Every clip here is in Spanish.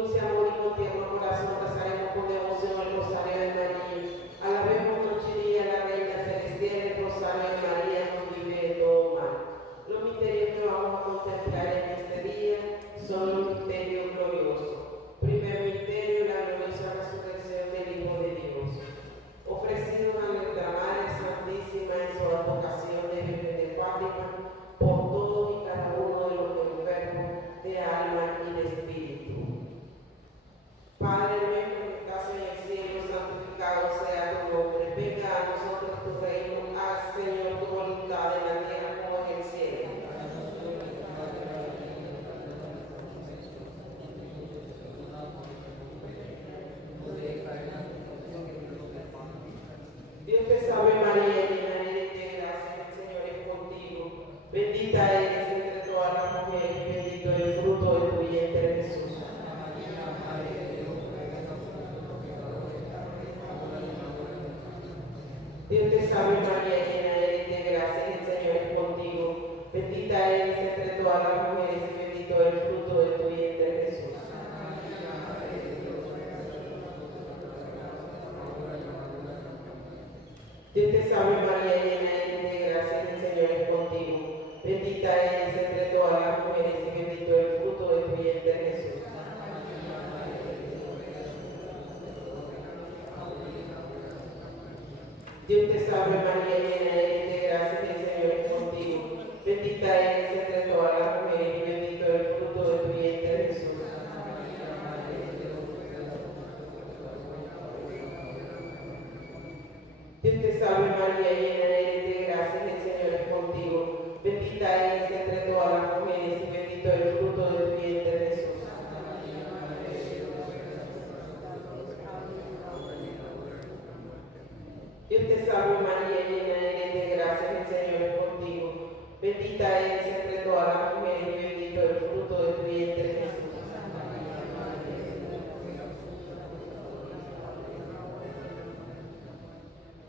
dulce amor y con tierno corazón rezaremos con devoción el rosario de María. Alabemos noche y día a la Reina Celestial, el rosario de María nos libre de todo mal. Los misterios que vamos a contemplar en este día son los misterios gloriosos. Primer misterio, la gloriosa resurrección del Hijo de Dios. Ofrecidos a nuestra Madre Santísima en su advocación de Virgen de Fátima, por todos y cada uno de los enfermos de alma y de espíritu. Padre nuestro que estás en el cielo, santificado sea tu nombre. Venga a nosotros tu reino. Haz, Señor, tu voluntad en la tierra como en el cielo. Dios te salve María, llena eres de gracia, el Señor es contigo. Bendita eres entre todas las mujeres y bendito es el fruto de tu vientre, Jesús. Dios te salve María, llena eres de gracia, el Señor es contigo. Bendita eres entre todas las mujeres y bendito es el fruto de tu vientre, Jesús. Dios te salve María, llena eres de gracia, el Señor es contigo. Bendita eres entre todas las mujeres y bendito es el fruto de tu vientre, Jesús. Dios te salve María, llena eres de gracia, el Señor es contigo. Bendita eres entre todas las mujeres y bendito es el fruto de tu vientre, Jesús. Dios te salve María, llena eres de gracia, el Señor es contigo. Bendita eres entre todas las mujeres y bendito es el fruto de tu vientre, Jesús. Dios te salve María, llena eres de gracia, el Señor es contigo. Bendita eres entre todas las mujeres y bendito es el fruto de tu vientre, Jesús.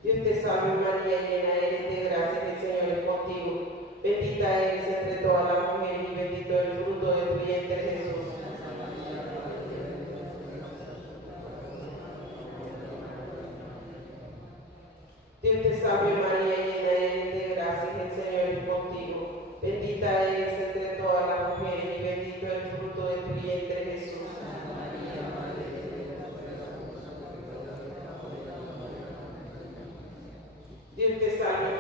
Dios te salve María, llena eres de gracia, el Señor es contigo. Bendita eres entre todas las mujeres y bendito es el fruto de tu vientre, Jesús. Dios te salve María, llena eres de gracia, el Señor es contigo. Bendita eres entre todas las mujeres y bendito es el fruto de tu vientre, Jesús. Dios te salve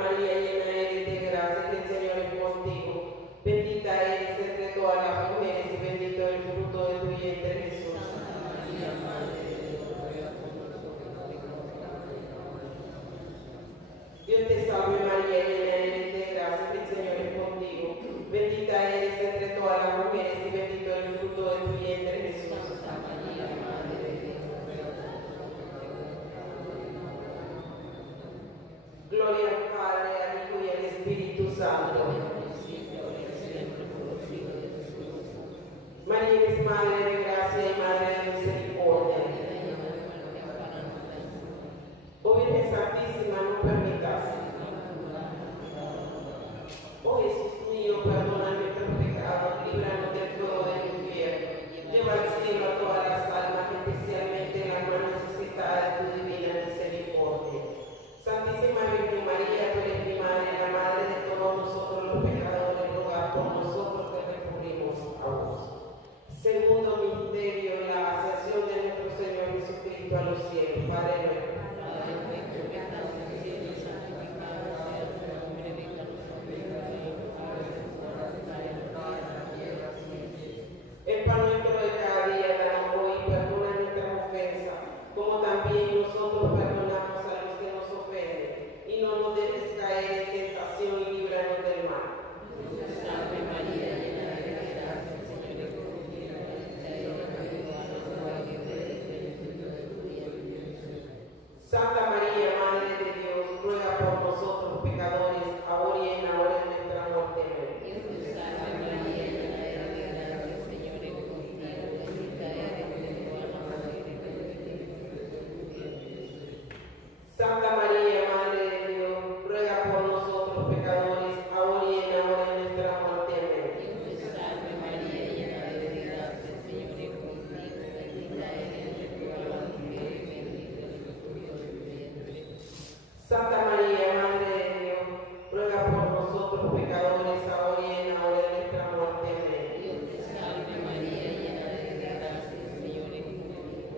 Santa María, Madre de Dios, ruega por nosotros pecadores, ahora y en la hora de nuestra muerte. Amén. Dios te salve María, llena de gracia, el Señor es contigo.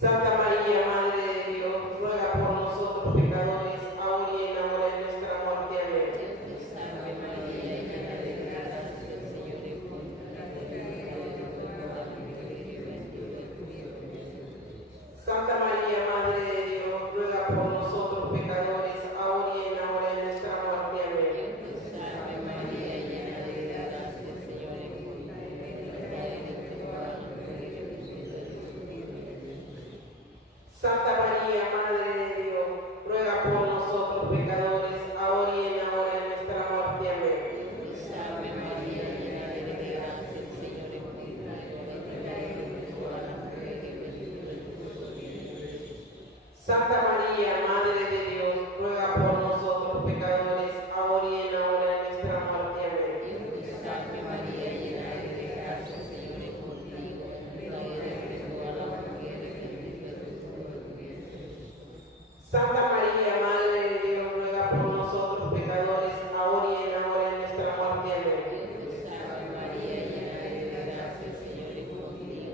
Santa María, Madre de Dios, ruega por nosotros pecadores, ahora y en la hora de nuestra muerte. Amén. Dios te salve María, llena de gracia, el Señor es contigo. Santa María, Madre de Dios, ruega por nosotros pecadores, ahora y en la hora de nuestra muerte. Amén. Dios te salve María, llena de gracia, el Señor es contigo. Santa María, Madre de Dios, ruega por nosotros pecadores, ahora y en la hora de nuestra muerte. Amén. Dios te salve María, llena de gracia, el Señor es contigo. Santa María, Madre de Dios, ruega por nosotros pecadores, ahora y en la hora de nuestra muerte. Amén. Dios te salve María, llena de gracia, el Señor es contigo. Santa María, Madre de Dios, ruega por nosotros pecadores, ahora y en la hora de nuestra muerte. Amén. Dios te salve María, llena de gracia, el Señor es contigo.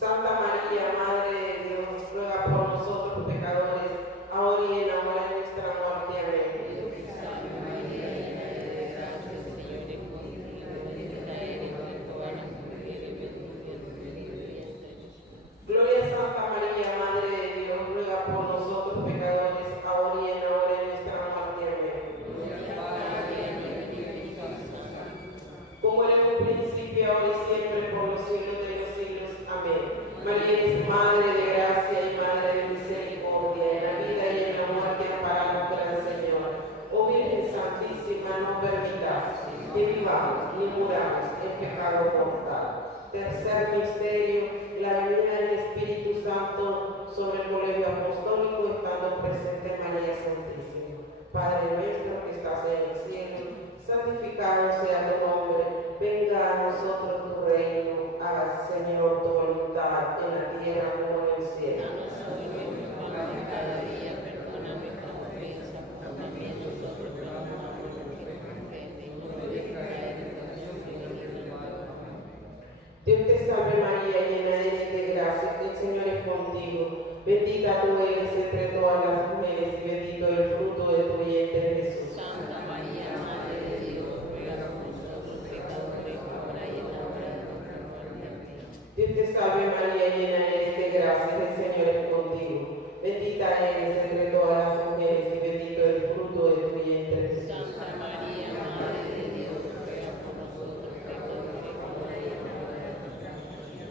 Santa María, Madre de Dios, ruega por nosotros pecadores, ahora y en la hora de nuestra muerte. Amén. Dios te salve María, llena de gracia, el Señor es contigo. Bendita eres entre todas las mujeres, bendito es el fruto de tu vientre. Gloria a Santa María, Madre de Dios, ruega por nosotros pecadores, ahora y en la hora de nuestra muerte. Amén. Gloria al Padre, al Hijo y al Espíritu Santo. Como era en un principio, ahora y siempre, por los siglos de los siglos. Amén. María es Madre de gracia y Madre de misericordia, en la vida y en la muerte amparamos al Señor. Oh Virgen Santísima, no permitas que vivamos ni muramos en pecado mortal. Tercer misterio, la venida del Espíritu Santo sobre el colegio apostólico, estando presente María Santísima. Padre nuestro que estás en el cielo, santificado sea tu nombre, venga a nosotros tu reino, hágase Señor tu voluntad en la tierra como en el cielo. Danos hoy nuestro pan de cada día, perdona nuestras ofensas, como también nosotros perdonamos a los que nos ofenden, no nos dejes caer en tentación y líbranos del mal. Dios te salve María, llena eres de gracia, que el Señor es contigo. Bendita tú eres entre todas las mujeres y bendito el fruto de tu vientre Jesús. Santa María, Madre de Dios, ruega por nosotros pecadores, ahora y en la hora de nuestra muerte. Amén. Dios te salve María, llena eres de gracia, que el Señor es contigo. Bendita eres entre todas las mujeres y bendito el fruto de tu vientre Jesús. Santa María, Madre de Dios, ruega por nosotros pecadores, ahora y en la hora de nuestra muerte.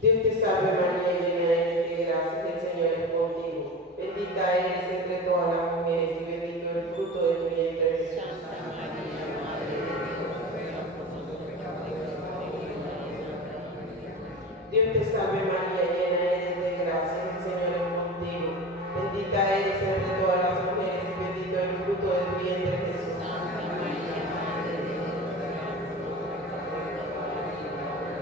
Dios te salve María, llena eres de gracia, que el Señor es contigo. Bendita eres entre todas las mujeres y bendito el fruto de tu vientre Jesús. Santa María, Madre de Dios, ruega por nosotros pecadores, ahora y en la hora de nuestra muerte. Dios te salve María, llena eres de gracia, el Señor es contigo. Bendita eres entre todas las mujeres y bendito el fruto de tu vientre Jesús. Santa María, Madre de Dios, ruega por nosotros pecadores,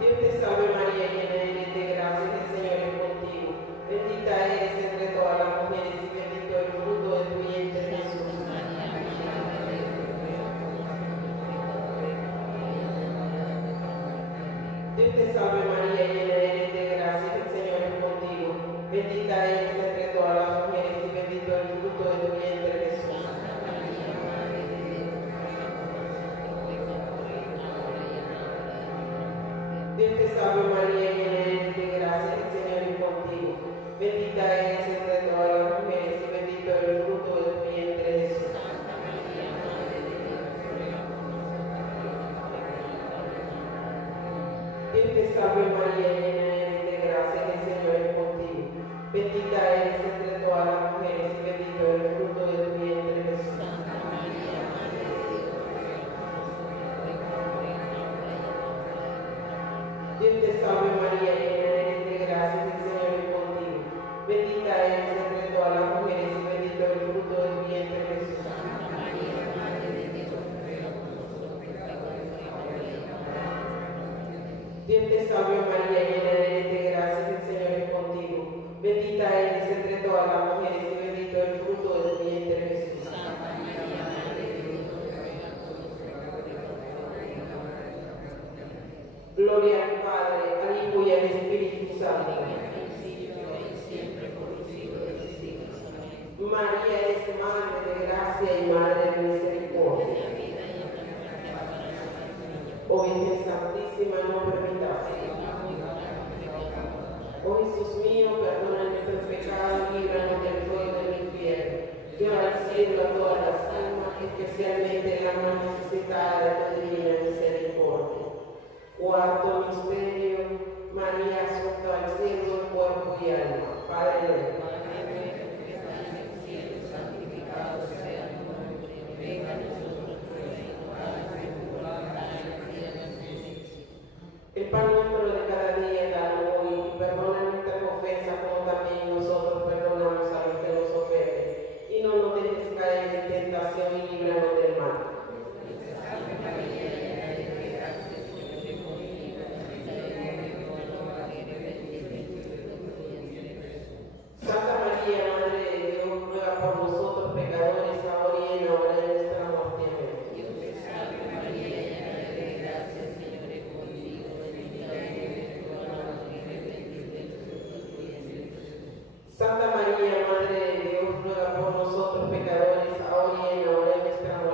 Dios te salve María, llena eres de gracia, el Señor es contigo. Bendita eres entre todas las mujeres y bendito el fruto de tu vientre Jesús. Santa María, Madre de Dios, ruega por nosotros pecadores, ahora y en la hora de nuestra muerte. Amén. Dios te salve María, llena eres de gracia, el Señor es contigo. Bendita eres entre todas las mujeres y bendito el fruto de tu vientre Jesús. Santa María, Madre de Dios, ruega por nosotros pecadores, ahora y en la hora de nuestra muerte. Dios te salve María, llena eres de gracia, el Señor es contigo. Bendita eres entre todas las mujeres y bendito el fruto de tu vientre Jesús. Santa María, Madre de Dios, ruega por nosotros pecadores, ahora y en la hora de nuestra muerte. Dios te salve María, llena eres de gracia, el Señor es contigo. Bendita eres entre todas las mujeres y bendito el fruto de tu vientre Jesús. Santa María, Madre de Dios, ruega por nosotros pecadores, ahora y en la hora de nuestra muerte. Dios te salve María, llena eres de gracia, el Señor es contigo. Bendita eres entre todas las mujeres y bendito el fruto de tu vientre Jesús. Santa María, Madre de Dios, ruega por nosotros pecadores, ahora Dios te salve María, llena eres de gracia, el Señor es contigo. Bendita eres entre todas las mujeres y bendito el fruto de tu vientre Jesús. Santa María, Madre de Dios, ruega por nosotros pecadores, Gloria al Padre, al Hijo y al Espíritu Santo. al principio, ahora y siempre, por los siglos de los siglos. Amén. María es Madre de gracia y Madre de misericordia. La vida y la muerte para nosotros. Oh Virgen Santísima, no permitas. Oh Jesús mío, perdona nuestros pecados y líbranos del fuego del infierno. Lleva al cielo a todas las almas, especialmente las más necesitadas de tu divina misericordia. Cuarto misterio, María asunta al cielo en cuerpo y alma. Padre nuestro. Padre nuestro que estás en el cielo, santificado sea tu nombre. Venga a nosotros tu reino, hágase tu voluntad en la tierra como en el cielo. El pan nuestro de cada día, danos hoy, y perdona nuestras ofensas como también nosotros perdonamos a los que nos ofenden. Y no nos dejes caer en tentación y líbranos del mal. Santa María, llena eres de gracia, el Señor es contigo. Bendita eres entre todas las mujeres, bendito es el fruto de tu vientre Jesús. Santa María, Madre de Dios, ruega por nosotros pecadores, ahora y en la hora de nuestra muerte. Amén. Dios te salve María, llena eres de gracia, el Señor es contigo. Bendita eres entre todas las mujeres, bendito es el fruto de tu vientre Jesús. Santa María, Madre de Dios, ruega por nosotros pecadores, ahora y en la hora de nuestra muerte.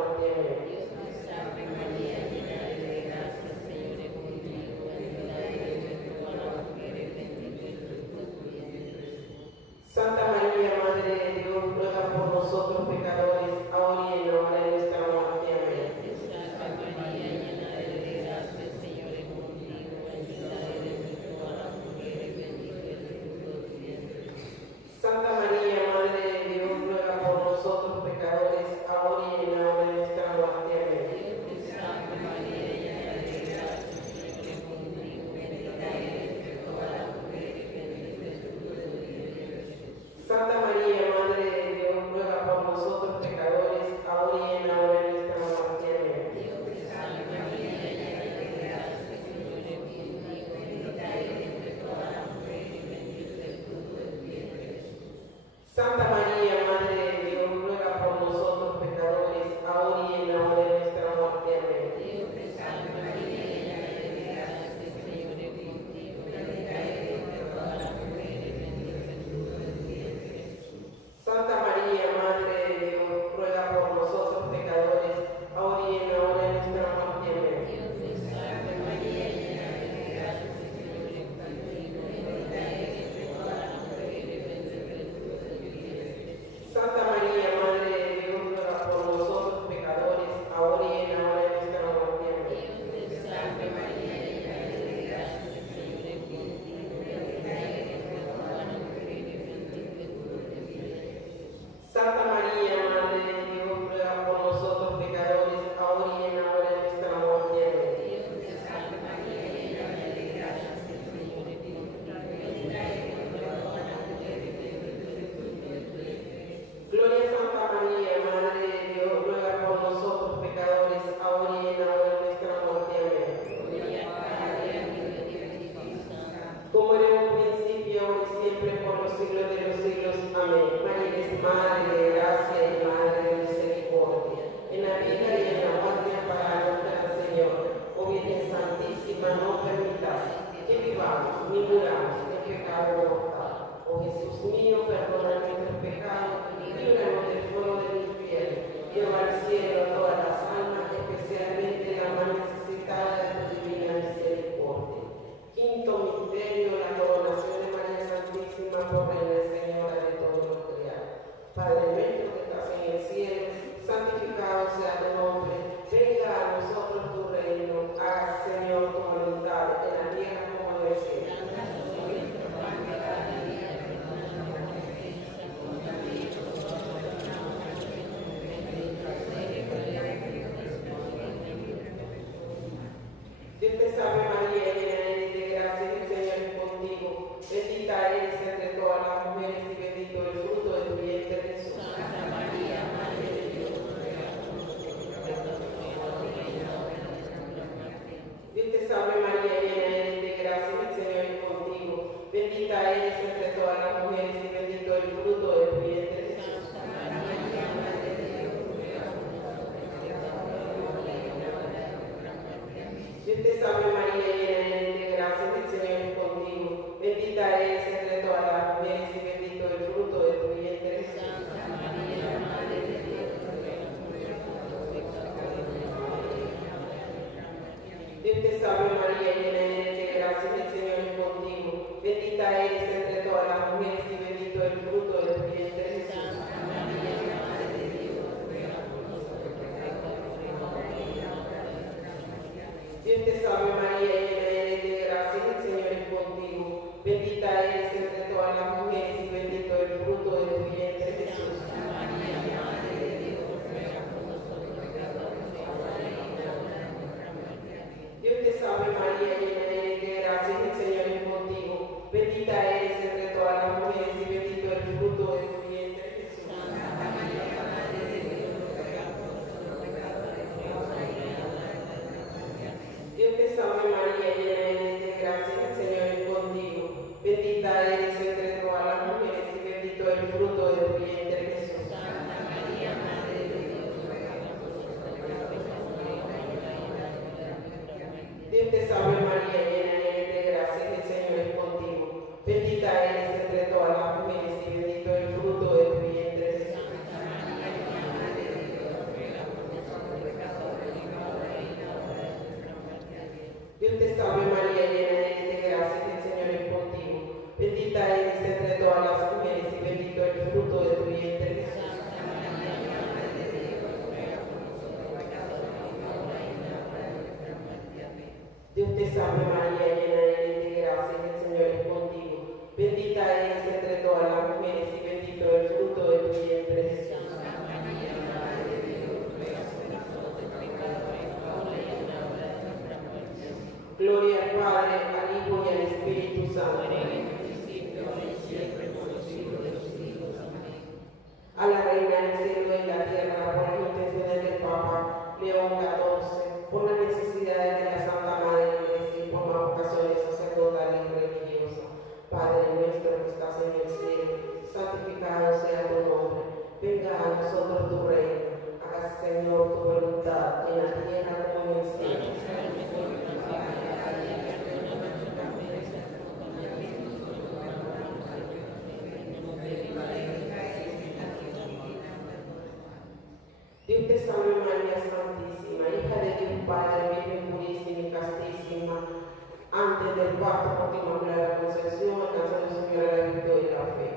Dios te salve María, llena eres de gracia, el Señor es contigo. Bendita eres entre todas las mujeres y bendito el fruto de tu vientre, Jesús. Santa María, Madre de Dios, ruega por nosotros pecadores, ahora y en la hora de nuestra muerte. Amén. Dios te salve María, llena eres de gracia, el Señor es contigo. Bendita eres entre todas las mujeres y bendito el fruto de tu vientre, Jesús. Santa María, Madre de Dios, ruega por nosotros pecadores, ahora y en la hora de nuestra muerte. Amén. Dios te salve María, llena eres de gracia, el Señor es contigo. Bendita eres entre todas las mujeres y bendito el fruto de tu vientre, Jesús. Santa María, Madre de Dios, ruega por nosotros pecadores, ahora y en la hora de nuestra muerte. Amén. Dios te salve María, llena eres de gracia, el Señor es contigo. Bendita eres entre todas las mujeres y bendito el fruto de tu vientre, Jesús. Santa María, Madre de Dios, ruega por nosotros pecadores, ahora y en la hora de nuestra muerte. Amén. Dios te salve María, llena eres de gracia, el Señor es contigo. Bendita eres entre todas las mujeres y bendito el fruto de tu vientre, Jesús. Santa María, Madre de Dios, ruega por nosotros pecadores, ahora y en la hora de nuestra muerte. Dios te salve María, llena eres de gracia, el Señor es contigo. Bendita eres entre todas las mujeres y bendito el fruto de tu vientre, Jesús. Santa María, Madre de Dios, ruega por nosotros pecadores, ahora y en la hora de nuestra muerte. Amén. Dios te salve María, llena eres de gracia, el Señor es contigo. Bendita eres entre todas las mujeres y bendito el fruto de tu vientre, Jesús. Santa María, Madre de Dios, ruega por nosotros pecadores, ahora y en la hora de nuestra muerte. Amén. Dios te salve María, llena eres de gracia, el Señor es contigo. Bendita eres entre todas las mujeres y bendito el fruto de tu vientre, Jesús. Santa María, Madre de Dios, ruega por nosotros pecadores, ahora y en la hora de nuestra muerte. Amén. Gloria al Padre, al Hijo y al Espíritu Santo. Ahora y en el principio, ahora y siempre, por los siglos de los siglos. Amén. A la Reina del cielo y la tierra, por las intenciones del Papa León XIV, por las necesidades de la Santa Madre Iglesia y por las vocaciones sacerdotales y religiosas. Padre nuestro que estás en el cielo, santificado sea tu nombre. Venga a nosotros tu reino. Hágase, Señor, tu voluntad, en la tierra como en el cielo. Dios te salve María Santísima, hija de Dios Padre, Virgen purísima y castísima. Antes del pacto por tu inmaculada concepción, alcanzó el Señor la virtud y la fe.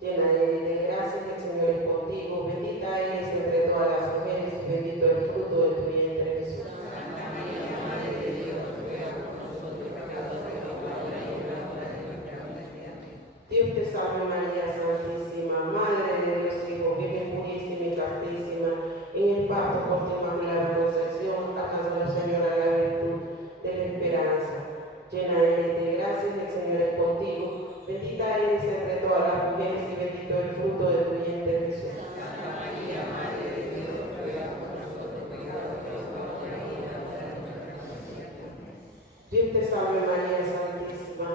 Llena eres de gracia, que el Señor es contigo. Bendita eres entre todas las mujeres y bendito el fruto de tu vientre, Jesús. Santa María, Madre de Dios, ruega por nosotros pecadores, ahora y en la hora de nuestra muerte. Amén. Dios te salve María Santísima, Madre de Dios Hijo, Virgen purísima y castísima. En el pacto por tu inmaculada concepción, alcanzó el Señor a la virtud de la esperanza. Llena eres de gracia, el Señor es contigo. Bendita eres entre todas las mujeres y bendito el fruto de tu vientre, Jesús. Santa María, Madre de Dios, ruega por nosotros pecadores, ahora y en la hora de nuestra muerte. Amén. Dios te salve María Santísima,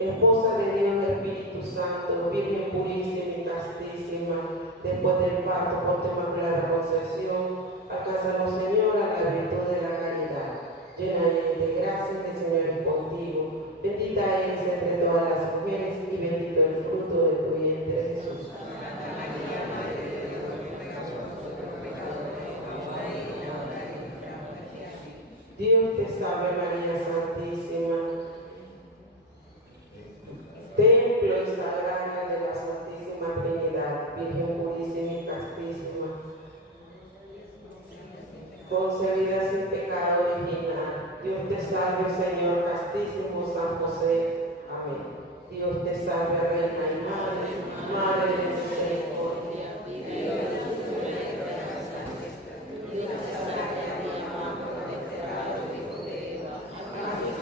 Esposa de Dios y Espíritu Santo, Virgen purísima y castísima. Después del pacto por tu inmaculada concepción, alcanzará, Señor, a la virtud de la caridad. Llena eres de gracia, que el Señor es contigo. Bendita eres entre todas las mujeres y bendito el fruto de tu vientre, Jesús. Santa María, Madre de Dios, ruega por nosotros pecadores, ahora y en la hora de nuestra muerte. Amén. Dios te salve María Santísima, templo y sagrada de la Santísima Trinidad, Virgen purísima y castísima, concebida sin pecado original. Dios te salve, Señor, castísimo San José. Amén. Dios te salve, Reina y Madre, Madre de misericordia, Vida y de dulzura y esperanza nuestra. Dios te salve, María, Madre de pecado, hijo de Eva.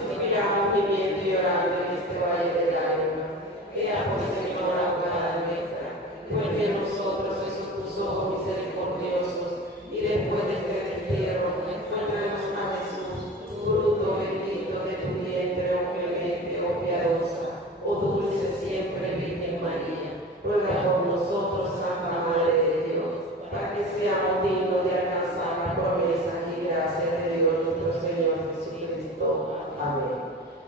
suspiramos gimiendo y llorando en este valle de lágrimas. Ea por Señor, abogada nuestra, vuelve a nosotros esos tus ojos misericordiosos, y después de este destierro, encuéntranos a Jesús, fruto bendito de tu vientre, oh clemente, oh piadosa, oh dulce siempre Virgen María, ruega por nosotros.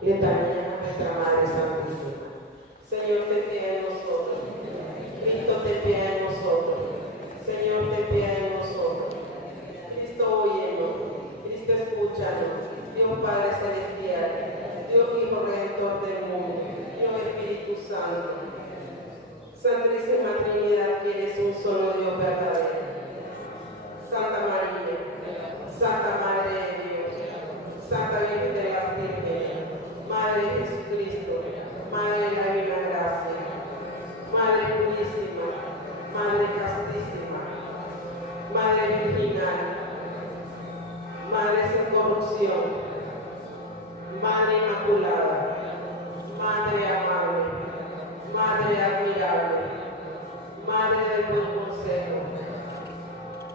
de también a nuestra Madre Santísima. Señor, ten piedad de nosotros. Cristo, ten piedad de nosotros. Señor, ten piedad de nosotros. Cristo, óyenos. Cristo, escúchanos. Dios Padre Celestial, Dios Hijo Redentor del mundo, Dios Espíritu Santo. Santísima Trinidad, que eres un solo Dios verdadero. Santa María, Santa Madre de Dios, Santa Virgen de las Vírgenes, Madre de Jesucristo, Madre de la Divina Gracia, Madre purísima, Madre castísima, Madre virginal, Madre sin corrupción, Madre inmaculada, Madre amable, Madre admirable, Madre del buen consejo,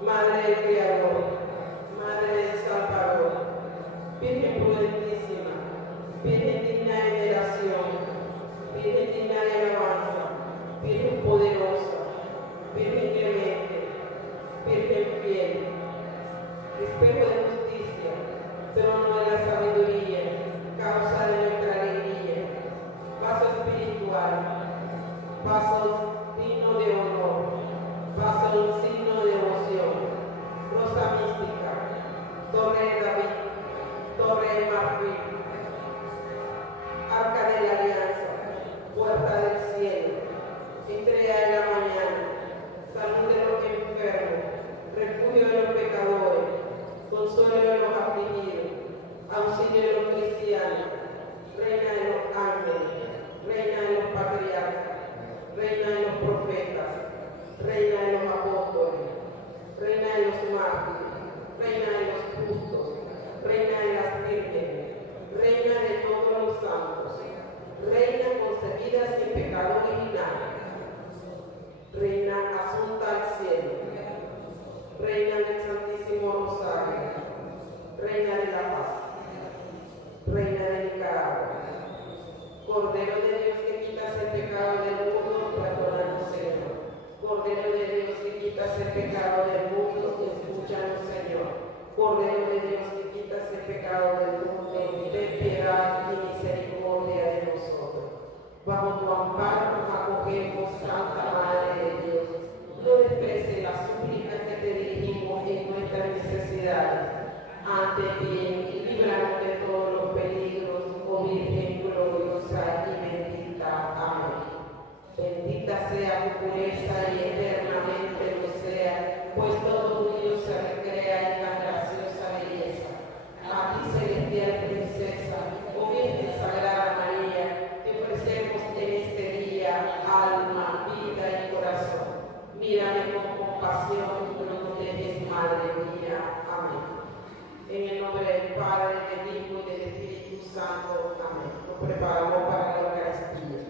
Madre del Creador, Madre del Salvador, Virgen prudentísima, Virgen digna de veneración, Virgen digna de alabanza, Virgen poderosa, Virgen clemente, Virgen fiel, espejo de justicia, trono de la sabiduría, causa de nuestra alegría, vaso espiritual, vaso digno de honor, vaso de un signo de devoción, rosa mística, torre de David, torre de marfil, arca de la alianza, puerta del cielo, estrella de la mañana, salud de los enfermos, refugio de los pecadores, consuelo de los afligidos, auxilio de los cristianos, reina de los ángeles, reina de los patriarcas, reina de los profetas, reina de los apóstoles, reina de los mártires, reina de los justos, reina de las vírgenes, reina de todos los santos, reina concebida sin pecado original, reina asunta al cielo, reina del Santísimo Rosario, reina de la paz, reina de Nicaragua, Cordero de Dios que quitas el pecado del mundo, perdónanos, Señor. Cordero de Dios que quitas el pecado del mundo, escúchanos, Señor. Cordero de Dios que quitas el pecado del mundo, ten piedad y misericordia de nosotros. Bajo tu amparo nos acogemos, Santa Madre de Dios. No desprecies las súplicas que te dirigimos en nuestras necesidades. Antes bien, líbranos de todos los peligros, oh Virgen gloriosa y bendita. Amén. Bendita sea tu pureza y eternamente lo sea, pues todo tuyo se recrea en tan graciosa belleza. A ti, celestial princesa, oh Virgen Sagrada María, te ofrecemos en este día alma, vida y corazón. Mírame con compasión, no nos dejes, Madre mía. Amén. En el nombre del Padre, del Hijo y del Espíritu Santo. Amén. Nos preparamos para la Eucaristía.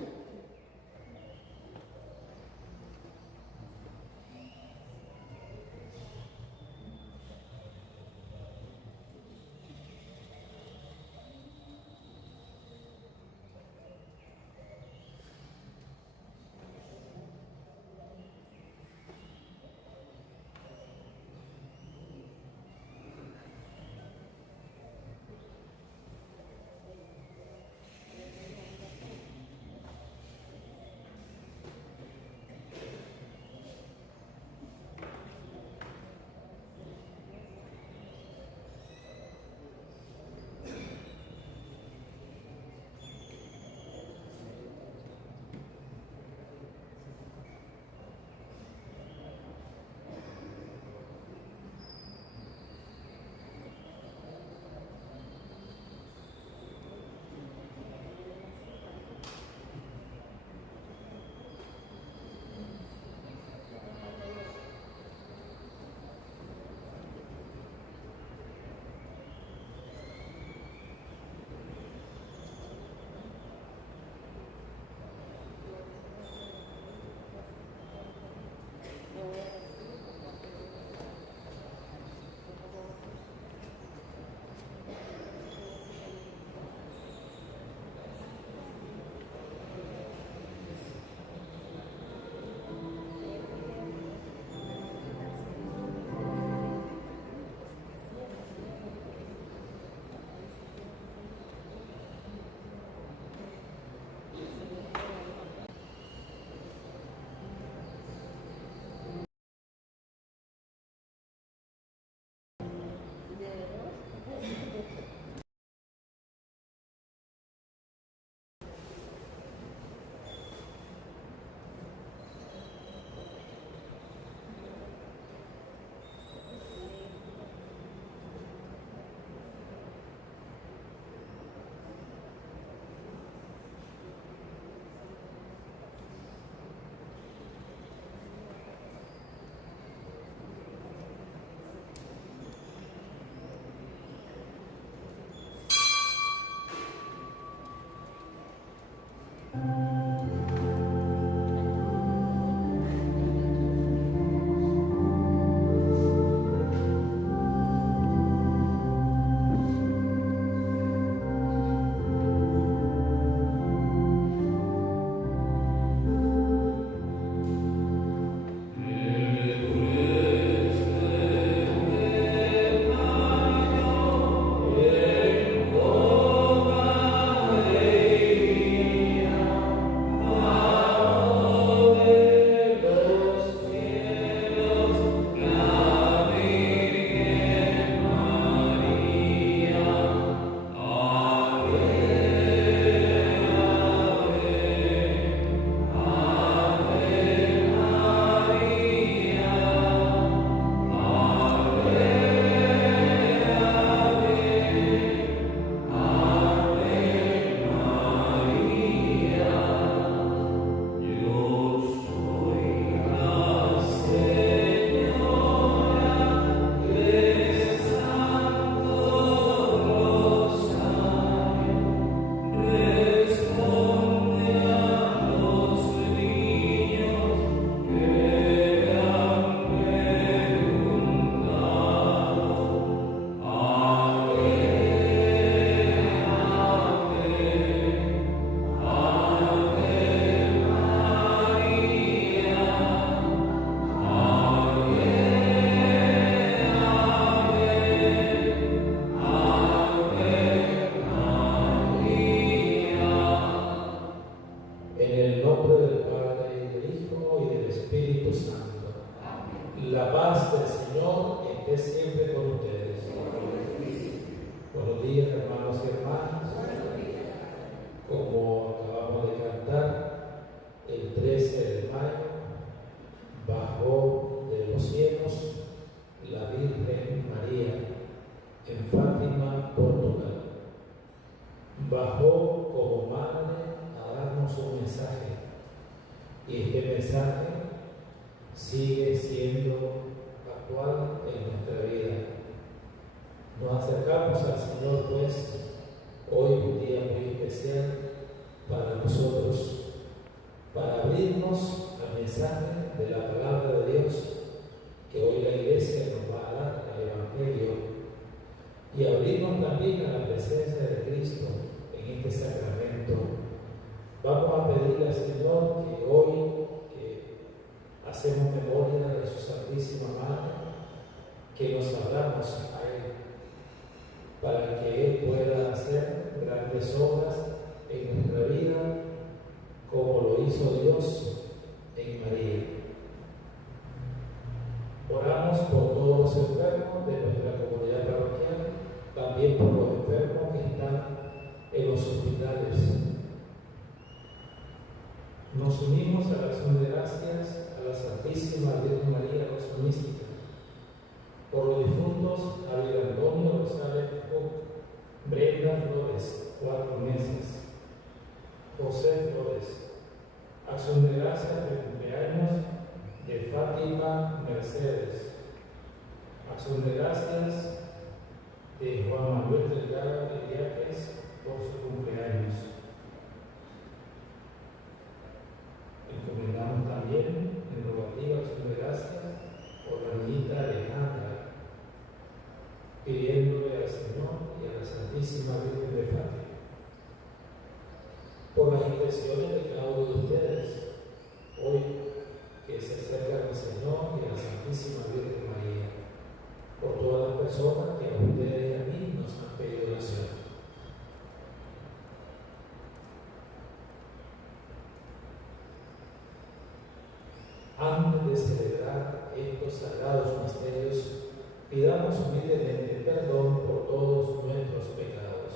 paz del Señor esté siempre con ustedes. Buenos días, hermanos y hermanas. Como acabamos de cantar, el 13 de mayo bajó de los cielos la Virgen María en Fátima, Portugal. Bajó como madre a darnos un mensaje, y este mensaje sigue siendo actual en nuestra vida. Nos acercamos al Señor, pues, hoy un día muy especial para nosotros, para abrirnos al mensaje de la palabra de Dios que hoy la Iglesia nos va a dar, al Evangelio, y abrirnos también a la presencia de Cristo en este sacramento. Vamos a pedirle al Señor que hoy hacemos memoria de su Santísima Madre, que nos abramos a Él, para que Él pueda hacer grandes obras en nuestra vida, como lo hizo Dios en María. Oramos por todos los enfermos de nuestra comunidad parroquial, también por los enfermos que están en los hospitales. Nos unimos a la acción de gracias a la Santísima Virgen María Rosa Mística, por los difuntos Javier Antonio Rosales Cook, Brenda Flores, 4 meses, José Flores. Acción de gracias por el cumpleaños de Fátima Mercedes. Acción de gracias de Juan Manuel Delgado Iriáquez por su cumpleaños. Encomendamos también en rogativa acción de gracias por la niñita Alejandra, pidiéndole al Señor y a la Santísima Virgen de Fátima, por las intenciones de cada uno de ustedes hoy que se acercan al Señor y a la Santísima Virgen María, por todas las personas que a ustedes y a mí nos han pedido oración. Antes de celebrar estos sagrados misterios, pidamos humildemente perdón por todos nuestros pecados.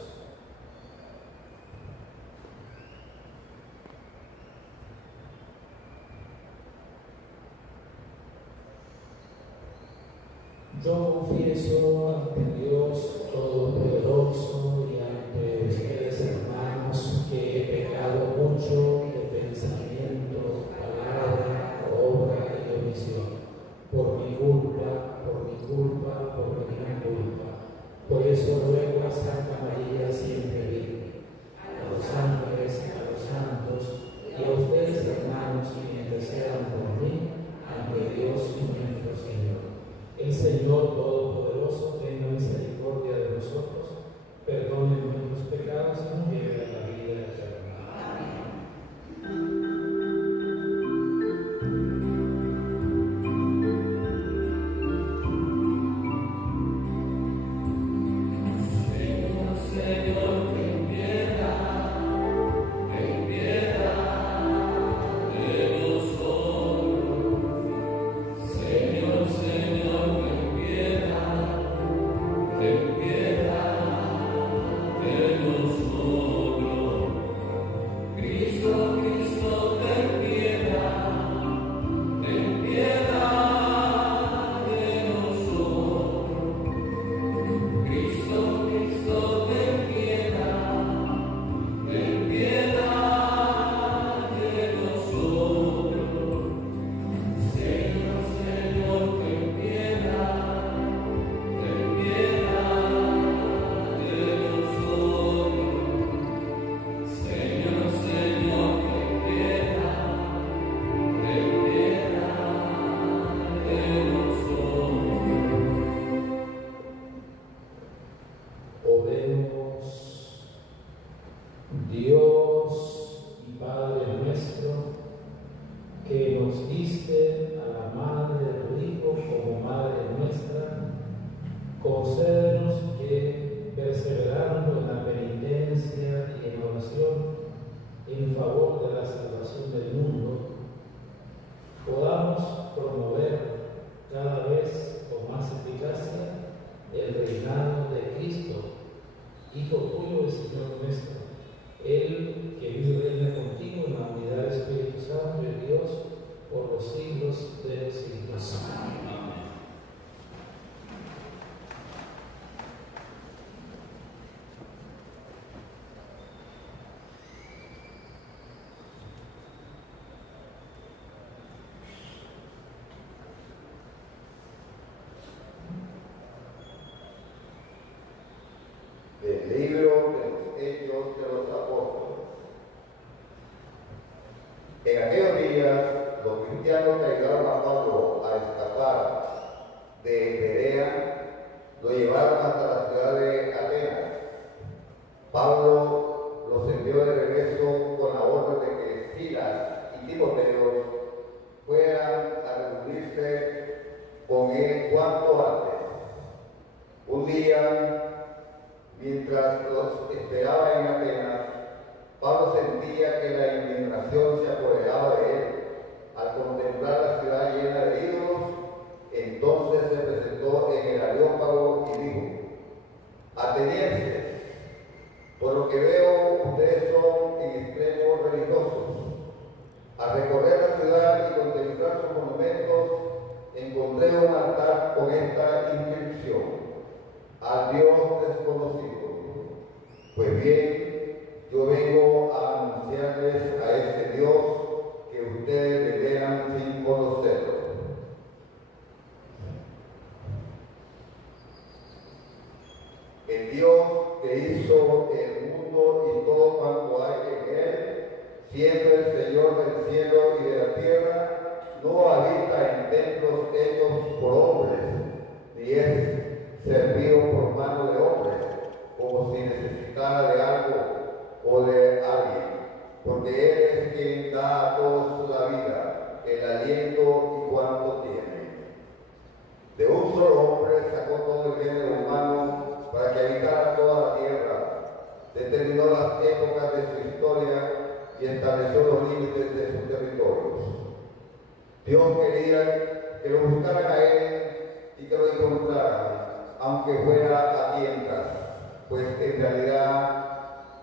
Yo confieso ante Dios Todopoderoso y ante ustedes, hermanos, que he pecado mucho de pensamiento, palabra, obra y omisión, por mi culpa, por mi gran culpa. Por eso ruego a Santa María siempre Virgen, a los ángeles, a los santos y a ustedes, hermanos, que intercedan por mí ante Dios y nuestro Señor. El Señor Todopoderoso tenga misericordia de nosotros, perdone nuestros pecados y nos lleve a la vida eterna. Amén. Señor, ten piedad. vez con más eficacia el reinado de Cristo, Hijo tuyo y Señor nuestro, Él que vive y reina contigo en la unidad del Espíritu Santo y Dios por los siglos de los siglos. Amén. Del libro de los Hechos de los Apóstoles. En aquellos días, los cristianos que ayudaron a Pablo a escapar de Berea lo llevaron hasta la ciudad de Atenas. Pablo los envió de regreso con la orden de que Silas y Timoteo fueran a reunirse con él cuanto antes. Un día, mientras los esperaba en Atenas, Pablo sentía que la indignación se apoderaba de él. Al contemplar la ciudad llena de ídolos, entonces se presentó en el Areópago y dijo: Atenienses, por lo que veo, ustedes son en extremo religiosos. Al recorrer la ciudad y contemplar sus monumentos, encontré un altar con esta inscripción: al Dios desconocido. Pues bien, yo vengo a anunciarles a ese Dios que ustedes veneran sin conocerlo. El Dios que hizo el mundo y todo cuanto hay en él, siendo el Señor del cielo y de la tierra, no habita en templos hechos por hombres, ni es servido por mano de hombres, como si necesitara de algo o de alguien, porque Él es quien da a todos la vida, el aliento y cuanto tiene. De un solo hombre sacó todo el género humano para que habitara toda la tierra, determinó las épocas de su historia y estableció los límites de sus territorios. Dios quería que lo buscaran a Él y que lo encontraran, aunque fuera a tientas, pues en realidad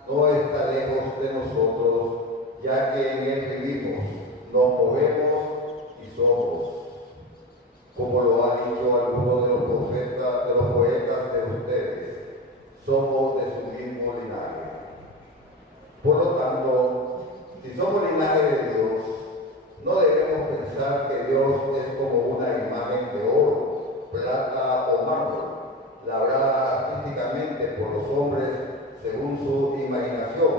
no está lejos de nosotros, ya que en Él vivimos, nos movemos y somos, como lo ha dicho alguno de los profetas, de los poetas de ustedes, somos de su mismo linaje. Por lo tanto, si somos linaje de Dios, no debemos pensar que Dios es como una imagen de oro, plata o mármol, labrada artísticamente por los hombres según su imaginación.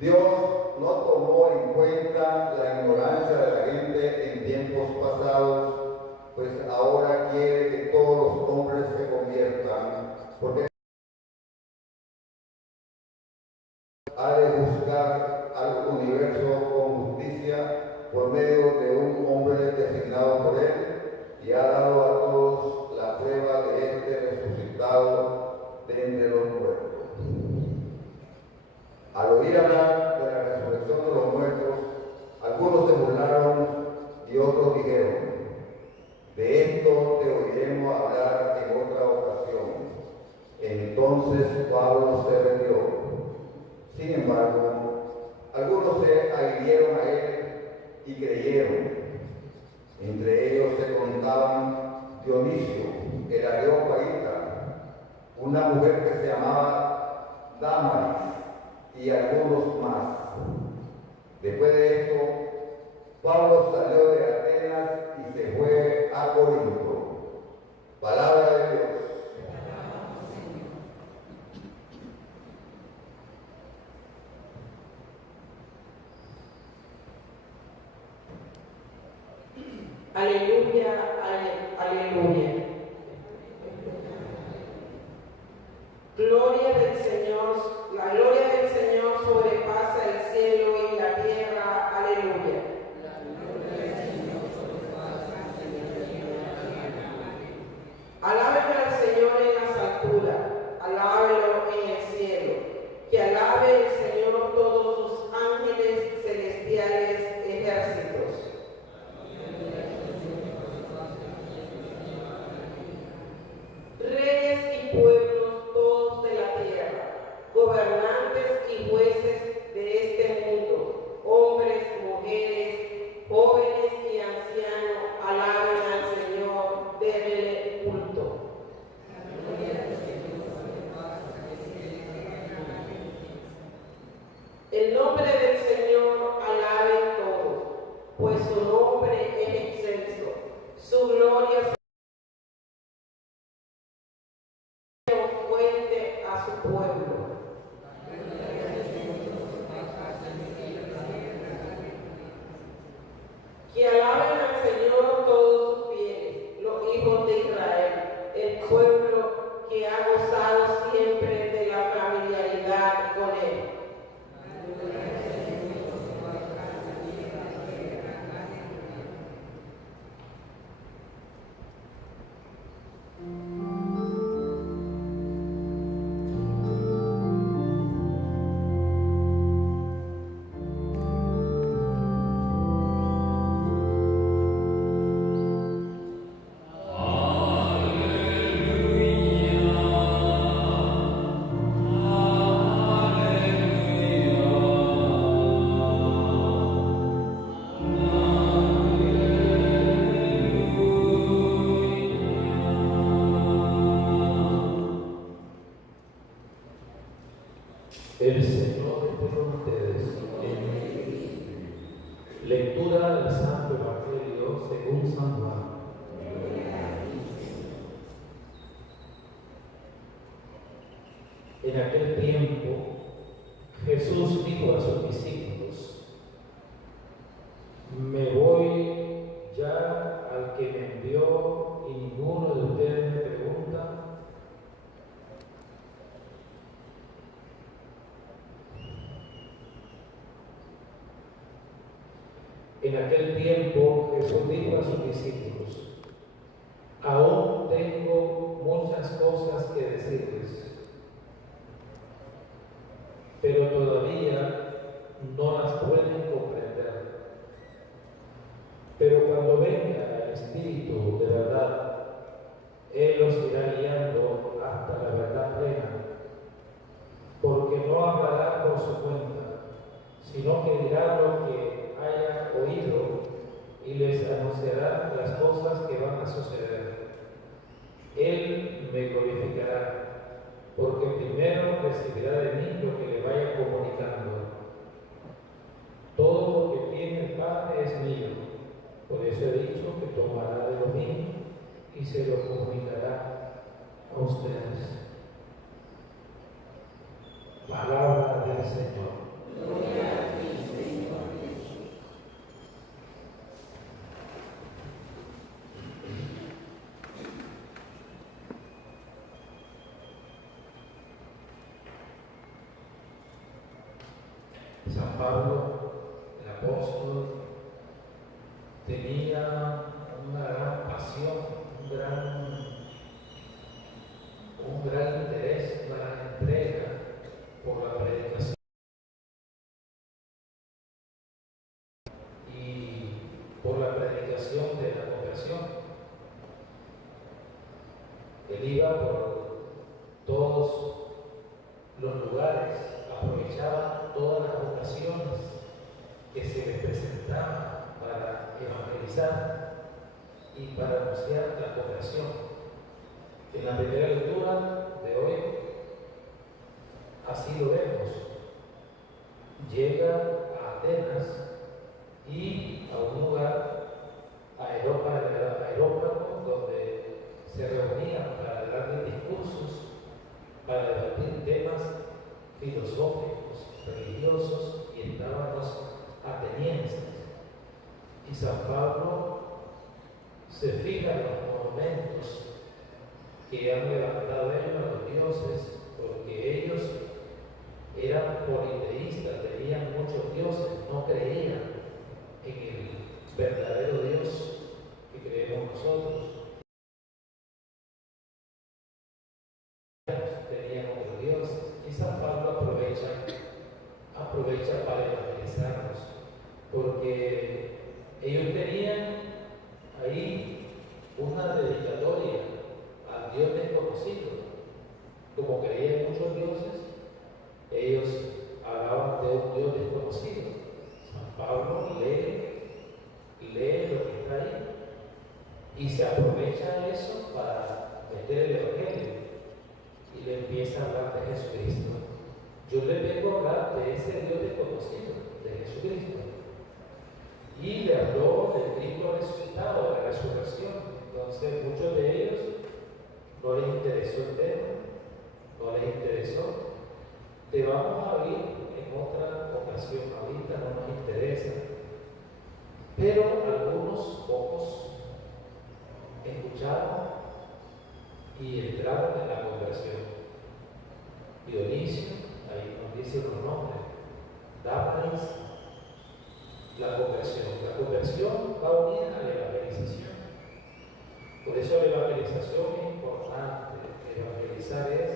Dios no tomó en cuenta la ignorancia de la gente en tiempos pasados, pues ahora quiere que todos los hombres se conviertan, porque ha de juzgar al universo con justicia por medio de un hombre designado por él, y ha dado a todos la prueba de este resucitado de entre los muertos. Al oír hablar de la resurrección de los muertos, algunos se burlaron y otros dijeron: de esto te oiremos hablar en otra ocasión. Entonces Pablo se rendió. Sin embargo, algunos se adhirieron a él y creyeron. Entre ellos se contaban Dionisio, el areopagita, una mujer que se llamaba Dámaris, y algunos más. Después de esto, Pablo salió de Atenas y se fue a Corinto. Palabra de Dios. Aleluya, aleluya. Gloria del Señor, la gloria del Señor sobrepasa el cielo y la tierra. Aleluya. Alábenlo al Señor en las alturas, alábenlo en el cielo, que alabe el Señor todos sus ángeles celestiales ejércitos. rendirle culto. El nombre del Señor alaben todos, pues su nombre es excelso, su gloria es fuente a su pueblo. Que alaben al Señor todos sus fieles, los hijos de Israel, el pueblo que ha gozado siempre de la familiaridad con él. El Señor esté con ustedes. Lectura del Santo Evangelio según San Juan. En aquel tiempo, Jesús dijo a sus discípulos: me voy ya al que me envió y ninguno de ustedes me pregunta. En aquel tiempo Jesús dijo a sus discípulos: aún tengo muchas cosas que decirles, pero todavía no las pueden comprender. Pero cuando venga el Espíritu de verdad, Él los irá guiando hasta la verdad plena, porque no hablará por su cuenta, sino que dirá lo que haya oído y les anunciará las cosas que van a suceder. Él me glorificará, porque primero recibirá de mí lo que le vaya comunicando. Todo lo que tiene el Padre es mío, por eso he dicho que tomará de lo mío y se lo comunicará a ustedes. Palabra del Señor. Gloria a ti, Señor Jesús. San Pablo, el apóstol, tenía una gran pasión, un gran interés, una gran entrega por la predicación y por la predicación de la conversión. Él iba por todos los lugares, aprovechaba todas las ocasiones que se les presentaban para evangelizar y para anunciar la conversión. En la primera lectura de hoy, así lo vemos. Llega a Atenas y a un lugar aerópago donde se reunían para dar discursos, para debatir temas filosóficos, religiosos, y estaban los atenienses. Y San Pablo se fija en los monumentos que han levantado ellos a los dioses, porque ellos eran politeístas, tenían muchos dioses, no creían en el verdadero Dios que creemos nosotros. Tenían otros dioses. Y San Pablo aprovecha para evangelizarnos, porque ellos tenían ahí una dedicatoria al Dios desconocido. Como creían muchos dioses, ellos hablaban de un Dios desconocido. San Pablo lee lo que está ahí Y se aprovecha eso para meter el Evangelio y le empieza a hablar de Jesucristo. Yo le vengo a hablar de ese Dios desconocido, de Jesucristo. Y le habló del Cristo resucitado, de la resurrección. Entonces muchos de ellos no les interesó el tema, no les interesó. Te vamos a oír en otra ocasión, ahorita no nos interesa. Pero algunos pocos escucharon y entraron en la conversión. Dionisio, ahí nos dice los nombres, Dámaris, la conversión. La conversión va unida a la evangelización. Por eso la evangelización es importante. Evangelizar es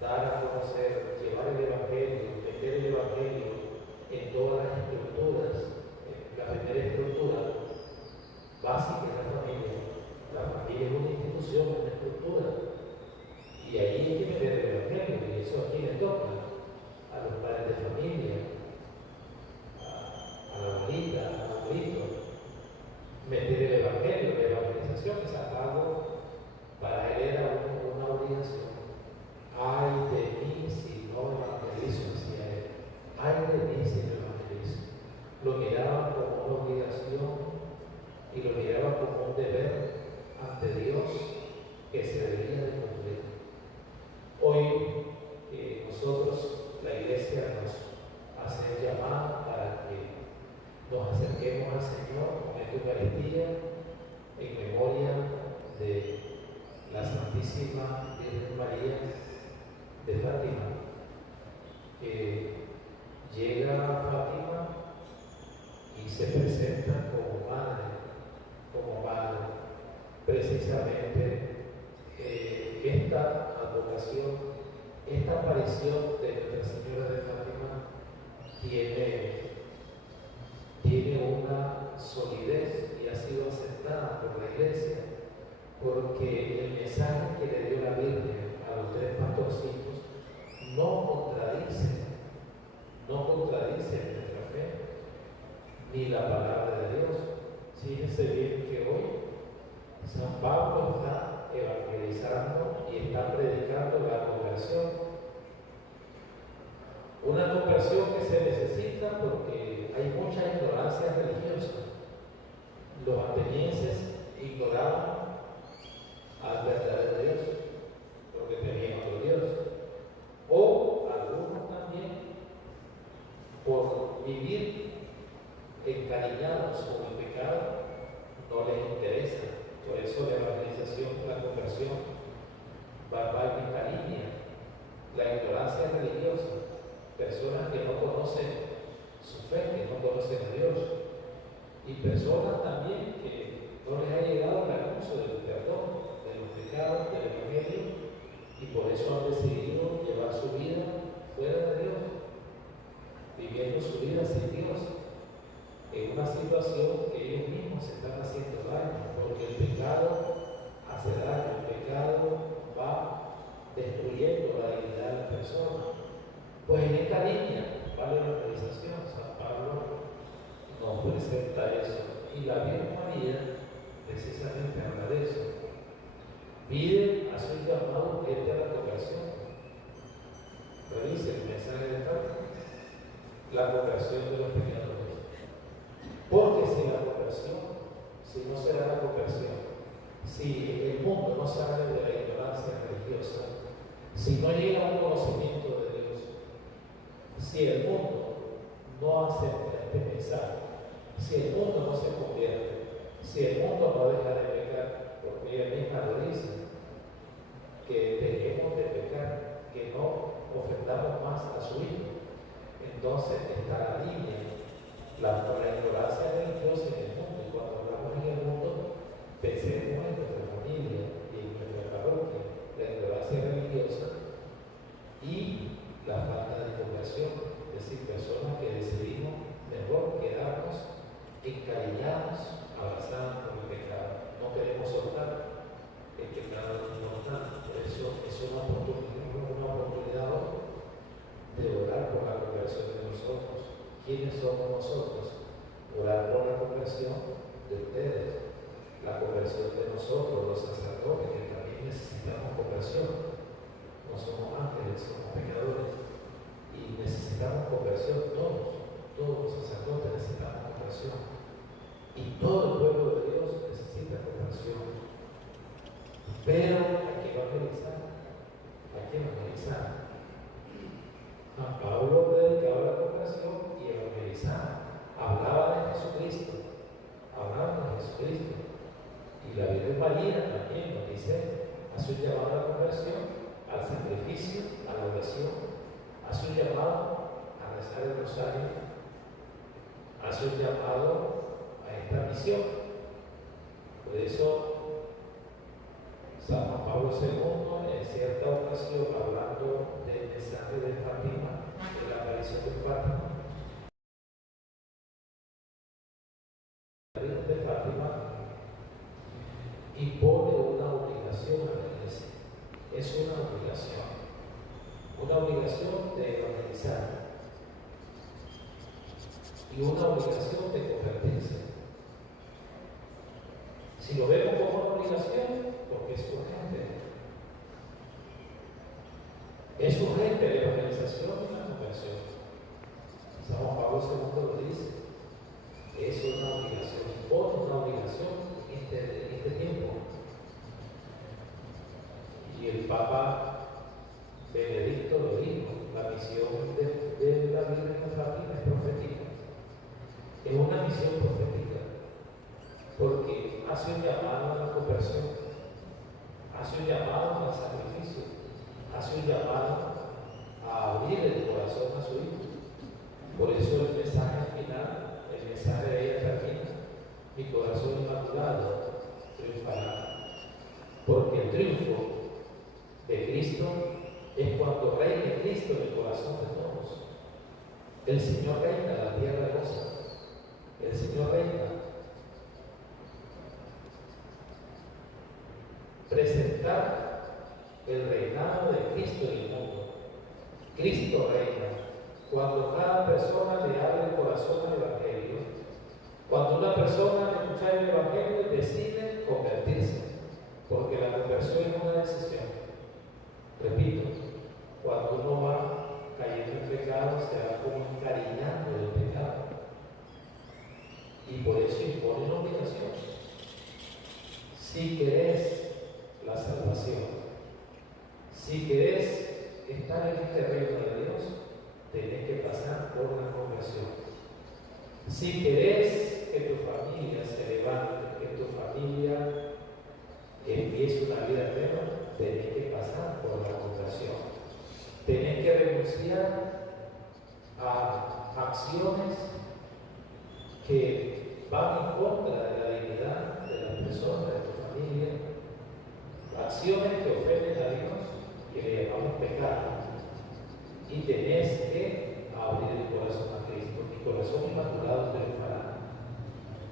dar a conocer, llevar el evangelio, meter el evangelio en todas las estructuras. La primera estructura básica es la familia. La familia es una institución, una estructura. Y ahí hay que meter el evangelio, y eso a quién le toca, a los padres de familia, a la abuelita, al abuelito, meter el evangelio, la evangelización es algo para él era una obligación. Ay de mí si no evangelizo, decía él. Ay de mí si no evangelizo. Lo miraban como una obligación y lo miraban como un deber ante Dios que se debía de cumplir. Hoy nosotros, la Iglesia, nos hace llamada para que nos acerquemos al Señor con esta Eucaristía en memoria de la Santísima Virgen María de Fátima, que llega a Fátima y se presenta como madre, precisamente esta advocación, esta aparición de Nuestra Señora de Fátima tiene una solidez y ha sido aceptada por la Iglesia, porque el mensaje que le dio la Virgen a los tres pastorcitos no contradice nuestra fe ni la palabra de Dios. Fíjense bien que hoy San Pablo está evangelizando y está predicando la conversión. Una conversión que se necesita porque hay mucha ignorancia religiosa. Los atenienses ignoraban al verdadero Dios, porque tenían otro Dios. O algunos también, por vivir encariñados con el pecado, no les interesa. Por eso la evangelización, la conversión, va en esta línea. La ignorancia religiosa, personas que no conocen su fe, que no conocen a Dios, y personas también que no les ha llegado el anuncio del perdón, de los pecados, del Evangelio, y por eso han decidido llevar su vida fuera de Dios, viviendo su vida sin Dios, en una situación que ellos mismos se están haciendo daño, porque el pecado hace daño, el pecado va destruyendo la dignidad de la persona. Pues en esta línea va la evangelización. San Pablo nos presenta eso, y la Virgen María precisamente habla de eso. Pide a su llamado a la conversión. Revise el mensaje de Pablo, la conversión de los pecadores. Porque si la conversión, si no se da la conversión, si el mundo no sale de la ignorancia religiosa, si no llega a un conocimiento de Dios, si el mundo no acepta este mensaje, si el mundo no se convierte, si el mundo no deja de pecar, porque ella misma lo dice, que dejemos de pecar, que no ofendamos más a su Hijo, entonces está la línea. La ignorancia religiosa en el mundo, y cuando hablamos en el mundo, pensemos en nuestra familia y en nuestra parroquia, la ignorancia religiosa y la falta de conversión, es decir, personas que decidimos mejor quedarnos encariñados, abrazados por el pecado, no queremos soltar el pecado mortal. Por eso es una oportunidad hoy de orar por la conversión de nosotros. ¿Quiénes somos nosotros? Orar por la conversión de ustedes, la conversión de Pero hay que evangelizar, hay que evangelizar. San Pablo predicaba la conversión y evangelizaba, hablaba de Jesucristo, y la Virgen María también nos dice, hace un llamado a la conversión, al sacrificio, a la oración, hace un llamado a rezar el rosario, hace un llamado a esta misión. Por eso San Juan Pablo II, en cierta ocasión, hablando del mensaje de Fátima, de la aparición de Fátima, impone una obligación a la Iglesia. Es una obligación de evangelizar y una obligación de convertirse. Si lo vemos como una obligación, porque es urgente. Es urgente la evangelización y la conversión. San Juan Pablo II lo dice. Es una obligación, impone una obligación en este tiempo. Y el Papa Benedicto lo dijo, la misión de la Virgen de Fátima es profética. Es una misión profética, porque hace un llamado a la conversión, hace un llamado al sacrificio, hace un llamado a abrir el corazón a su Hijo. Por eso el mensaje final, el mensaje de ella termina: mi corazón inmaculado triunfará. Porque el triunfo de Cristo es cuando reine Cristo en el corazón de todos. El Señor reina, la tierra goza. El Señor reina. Presentar el reinado de Cristo en el mundo. Cristo reina. Cuando cada persona le abre el corazón al Evangelio, cuando una persona al escuchar el Evangelio decide convertirse, porque la conversión es una decisión. Repito, cuando uno va cayendo en pecado, se va como encariñando del pecado. Y por eso impone una obligación. Si querés la salvación, si querés estar en este reino de Dios, tenés que pasar por la conversión. Si querés que tu familia se levante, que tu familia empiece una vida nueva, tenés que pasar por la conversión. Tenés que renunciar a acciones que van en contra de la dignidad de las personas, de tu familia, acciones que ofenden a Dios, que le llamamos pecado. Y tenés que abrir el corazón a Cristo. Mi corazón inmaculado triunfará.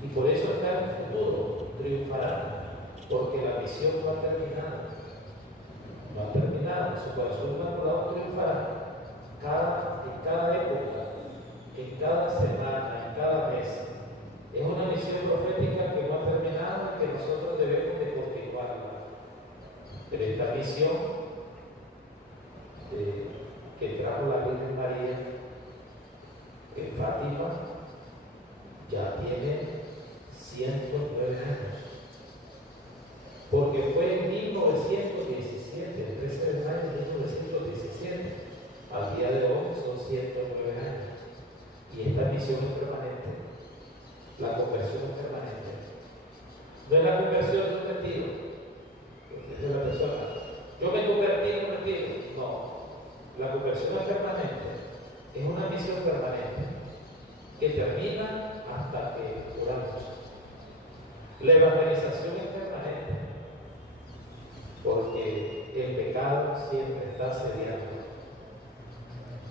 Y por eso está en el futuro, triunfará, porque la misión no ha terminado. No ha terminado. Su corazón inmaculado triunfará en cada época, en cada semana, en cada mes. Es una misión profética que no ha terminado y que nosotros debemos de continuarla. Pero esta misión que trajo la Virgen María en Fátima ya tiene 109 años, porque fue en 1917, el 13 de mayo de 1917, al día de hoy son 109 años, y esta misión es permanente, la conversión es permanente. No es la conversión de un retiro, porque es la persona, yo me convertí en un retiro, no. La conversión es permanente, es una misión permanente que termina hasta que oramos. La evangelización es permanente porque el pecado siempre está asediando,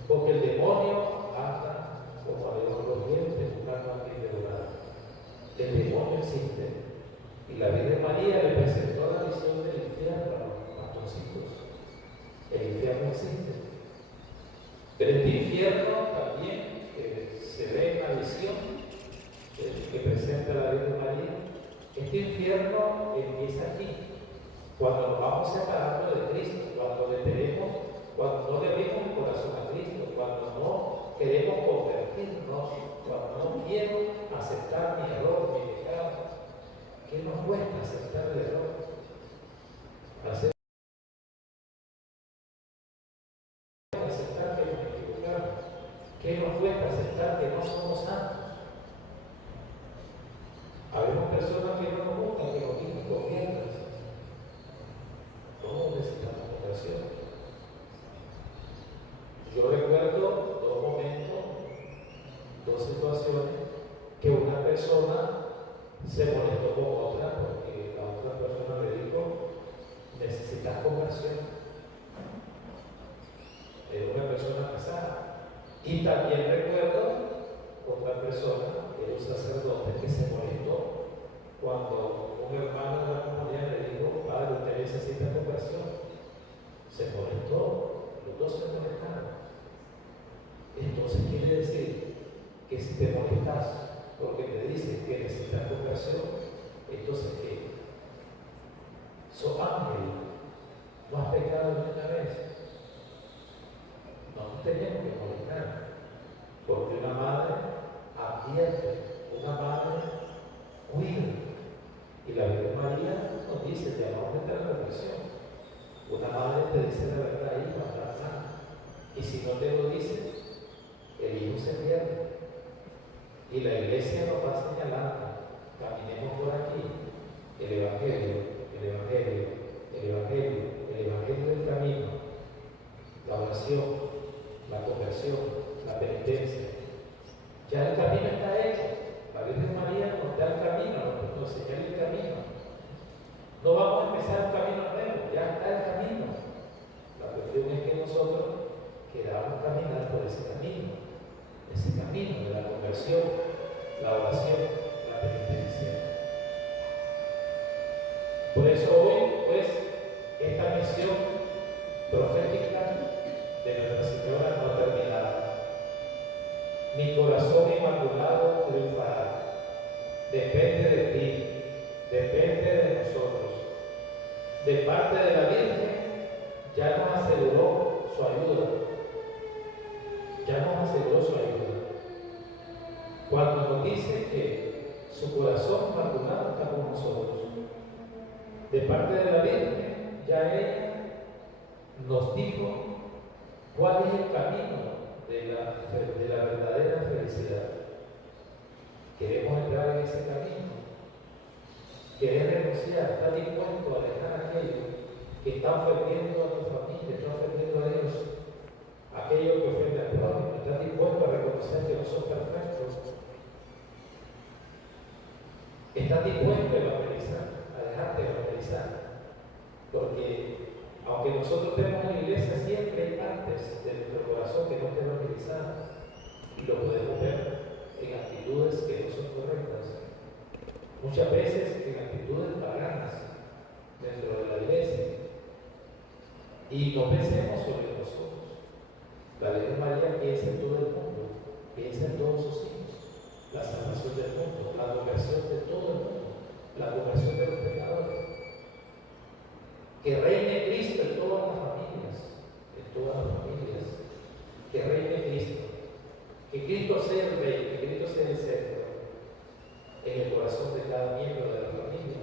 porque el demonio anda como a los dientes buscando a quien devorar. El demonio existe y la Virgen María le presentó la visión del infierno a los pastorcitos. El infierno existe. Pero este infierno también se ve en la visión que presenta la Virgen María. Este infierno empieza aquí, cuando nos vamos separando de Cristo, cuando no le debemos el corazón a Cristo, cuando no queremos convertirnos, cuando no quiero aceptar mi error, mi pecado. ¿Qué nos cuesta aceptar el error? dos situaciones que una persona se molestó con otra porque la otra persona le dijo, necesitas conversión. Era una persona casada. Y también recuerdo otra persona, que era un sacerdote, que se molestó cuando un hermano de la comunidad le dijo, padre, usted necesita conversión. Se molestó, los dos se molestaron. Entonces quiere decir que si te molestas porque te dicen que necesitas conversión, entonces ¿qué? ¿Sos ángel? ¿No has pecado una vez? No nos tenemos que molestar, porque una madre advierte, una madre cuida. Y la Virgen María nos dice, te vamos a meter en la presión. Una madre te dice la verdad ahí para hablar. Y si no te lo dice, el hijo se pierde. Y la iglesia nos va señalando, caminemos por aquí, el Evangelio, el Evangelio, el Evangelio, el Evangelio del camino, la oración, la conversión, la penitencia. Ya el camino está hecho. La Virgen María nos da el camino, nos señala el camino. No vamos a empezar un camino nuevo, ya está el camino. La cuestión es que nosotros queramos caminar por ese camino de la conversión, la oración, la penitencia. Por eso hoy, pues, esta misión profética de Nuestra Señora no ha terminado. Mi corazón inmaculado triunfará. Depende de ti, depende de nosotros. De parte de la Virgen ya nos aseguró su ayuda. Ya nos aseguró su ayuda. Cuando nos dice que su corazón inmaculado está con nosotros. De parte de la Virgen, ya ella nos dijo cuál es el camino de la verdadera felicidad. Queremos entrar en ese camino. Querer renunciar, estar dispuesto a dejar aquello que está ofendiendo a tu familia, está ofendiendo a Dios, aquello que ofende al prójimo, estás dispuesto a reconocer que no son perfectos, estás dispuesto a evangelizar, a dejarte evangelizar, porque aunque nosotros tenemos la iglesia siempre hay partes de nuestro corazón que no estén evangelizadas, y lo podemos ver en actitudes que no son correctas, muchas veces en actitudes paganas dentro de la iglesia. Y no pensemos sobre nosotros. La Virgen María piensa en todo el mundo, piensa en todos sus hijos, la salvación del mundo, la conversión de todo el mundo, la conversión de los pecadores. Que reine Cristo en todas las familias, que reine Cristo, que Cristo sea el rey, que Cristo sea el centro en el corazón de cada miembro de la familia,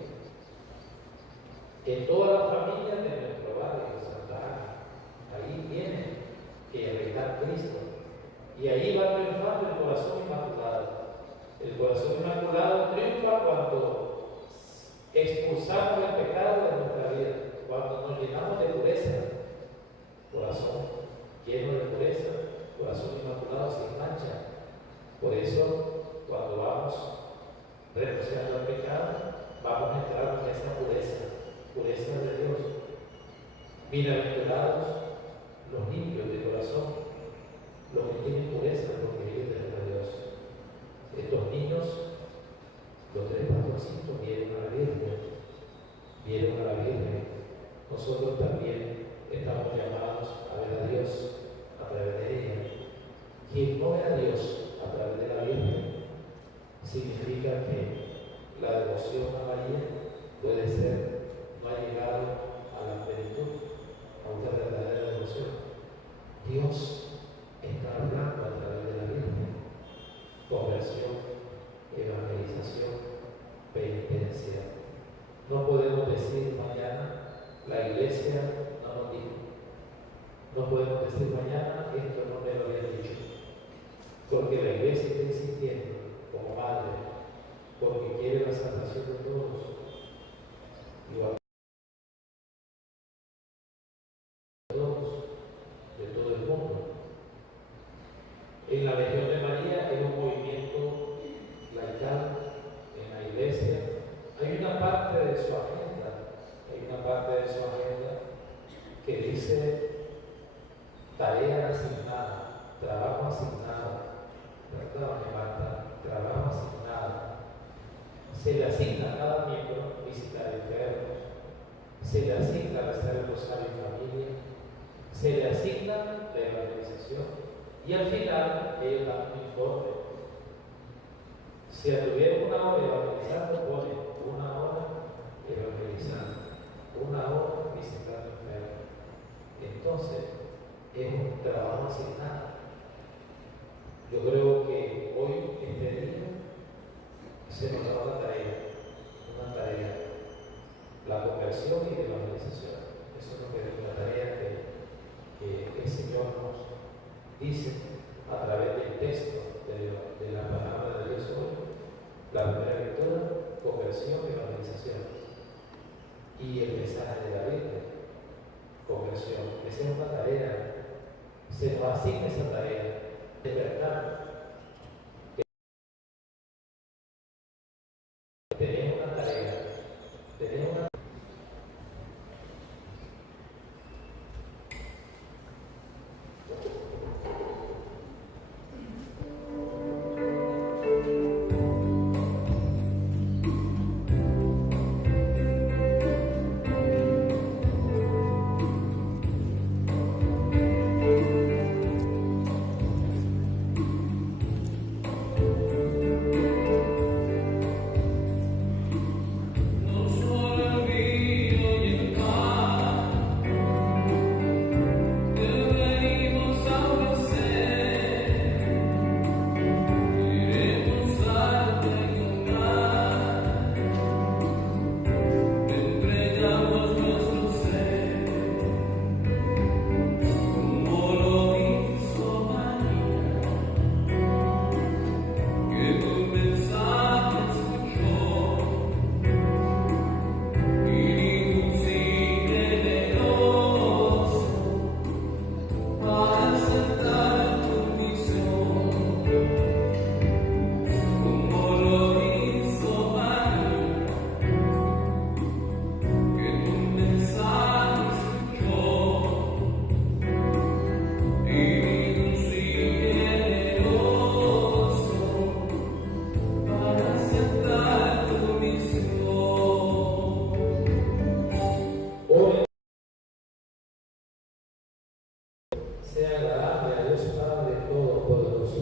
en todas las familias de nuestro barrio de Santa Ana. Ahí viene que reinar Cristo, y ahí va triunfando el corazón inmaculado. El corazón inmaculado triunfa cuando expulsamos el pecado de nuestra vida, cuando nos llenamos de pureza. Corazón lleno de pureza, corazón inmaculado sin mancha. Por eso, cuando vamos renunciando al pecado, vamos a entrar en esa pureza de Dios. Bienaventurados los limpios de corazón, los que tienen pureza, porque ellos verán a Dios. Estos niños, los tres pastorcitos, vieron a la Virgen. Nosotros también estamos llamados a ver a Dios a través de ella. Quien no ve a Dios a través de la Virgen, significa que la devoción a María puede ser, no ha llegado a la plenitud, a una verdadera devoción. Dios está hablando a través de la Virgen. Conversión, evangelización, penitencia. No podemos decir mañana, la iglesia no nos dijo. No podemos decir mañana, esto no me lo había dicho. Porque la iglesia está insistiendo como madre, porque quiere la salvación de todos. Igual de todo el mundo. En la Legión de María es un movimiento de su agenda, hay una parte de su agenda que dice tarea asignada, trabajo asignado, ¿verdad, Marta? Trabajo asignado. Se le asigna a cada miembro visitar enfermos, se le asigna rezar el rosario en familia, se le asigna la evangelización y al final ellos dan un informe. Si tuvieron una hora evangelizando, ponen una hora evangelizando, una hora visitando enfermos. Entonces, es un trabajo asignado. Yo creo que hoy, este día, se nos da una tarea, la conversión y la evangelización. Eso es lo que es una tarea que el Señor nos dice a través del texto de la palabra de Dios hoy. La primera lectura, conversión y evangelización. Y el mensaje de la Virgen, conversión. Esa es una tarea. Se nos asigna esa tarea. De verdad. Tenemos una tarea. Tenemos una sea agradable a Dios Padre Todopoderoso.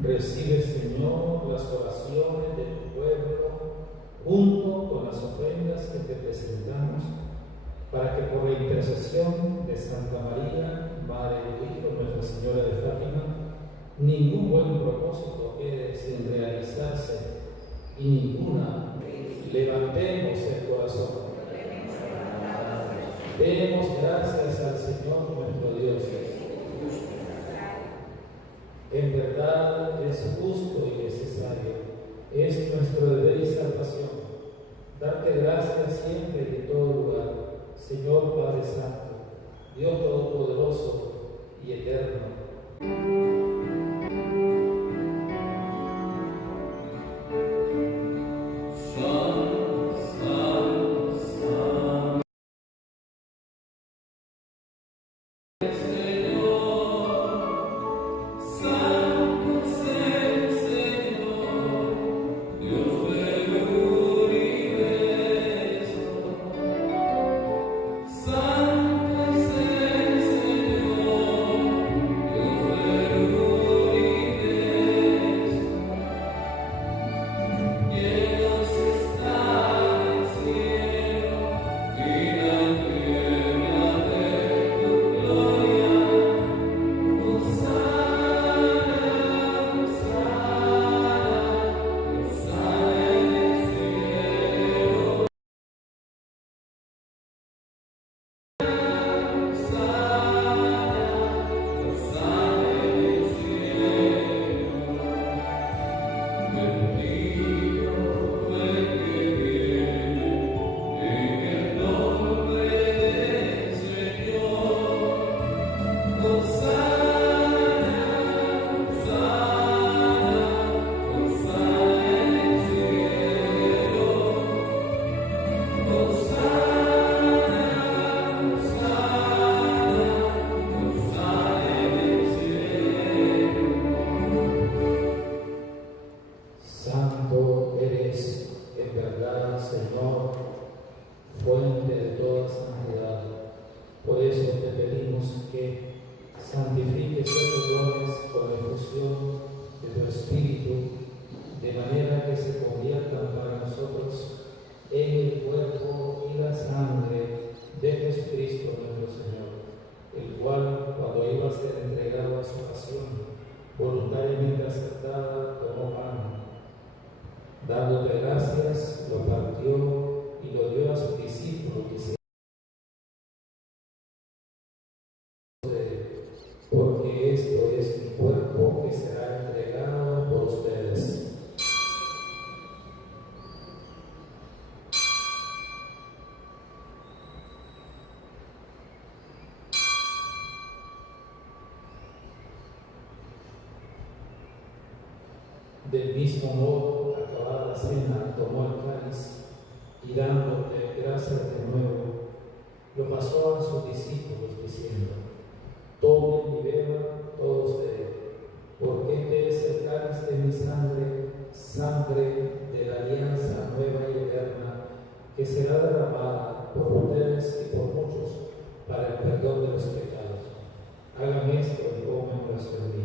Recibe, Señor, las oraciones de tu pueblo junto con las ofrendas que te presentamos, para que por la intercesión de Santa María, Madre de Hijo, Nuestra Señora de Fátima, ningún buen propósito quede sin realizarse y ninguna. Levantemos el corazón. Demos gracias al Señor nuestro Dios. En verdad es justo y necesario, es nuestro deber y salvación. Darte gracias siempre y en todo lugar, Señor Padre Santo, Dios Todopoderoso y Eterno. Santo es el Señor, Dios fuente de toda santidad. Por eso te pedimos que santifiques estos dones con la efusión de tu Espíritu, de manera que se conviertan para nosotros en el cuerpo y la sangre de Jesucristo nuestro Señor, el cual, cuando iba a ser entregado a su pasión, voluntariamente aceptada, tomó pan. Dándote gracias, lo partió y lo dio a sus discípulos, diciendo: porque esto es mi cuerpo que será entregado por ustedes. Del mismo modo, acabada la cena, tomó el cáliz y dándote gracias de nuevo, lo pasó a sus discípulos diciendo: tomen y beban todos de él, porque este es el cáliz de mi sangre, sangre de la alianza nueva y eterna, que será derramada por ustedes y por muchos para el perdón de los pecados. Hagan esto en conmemoración mía.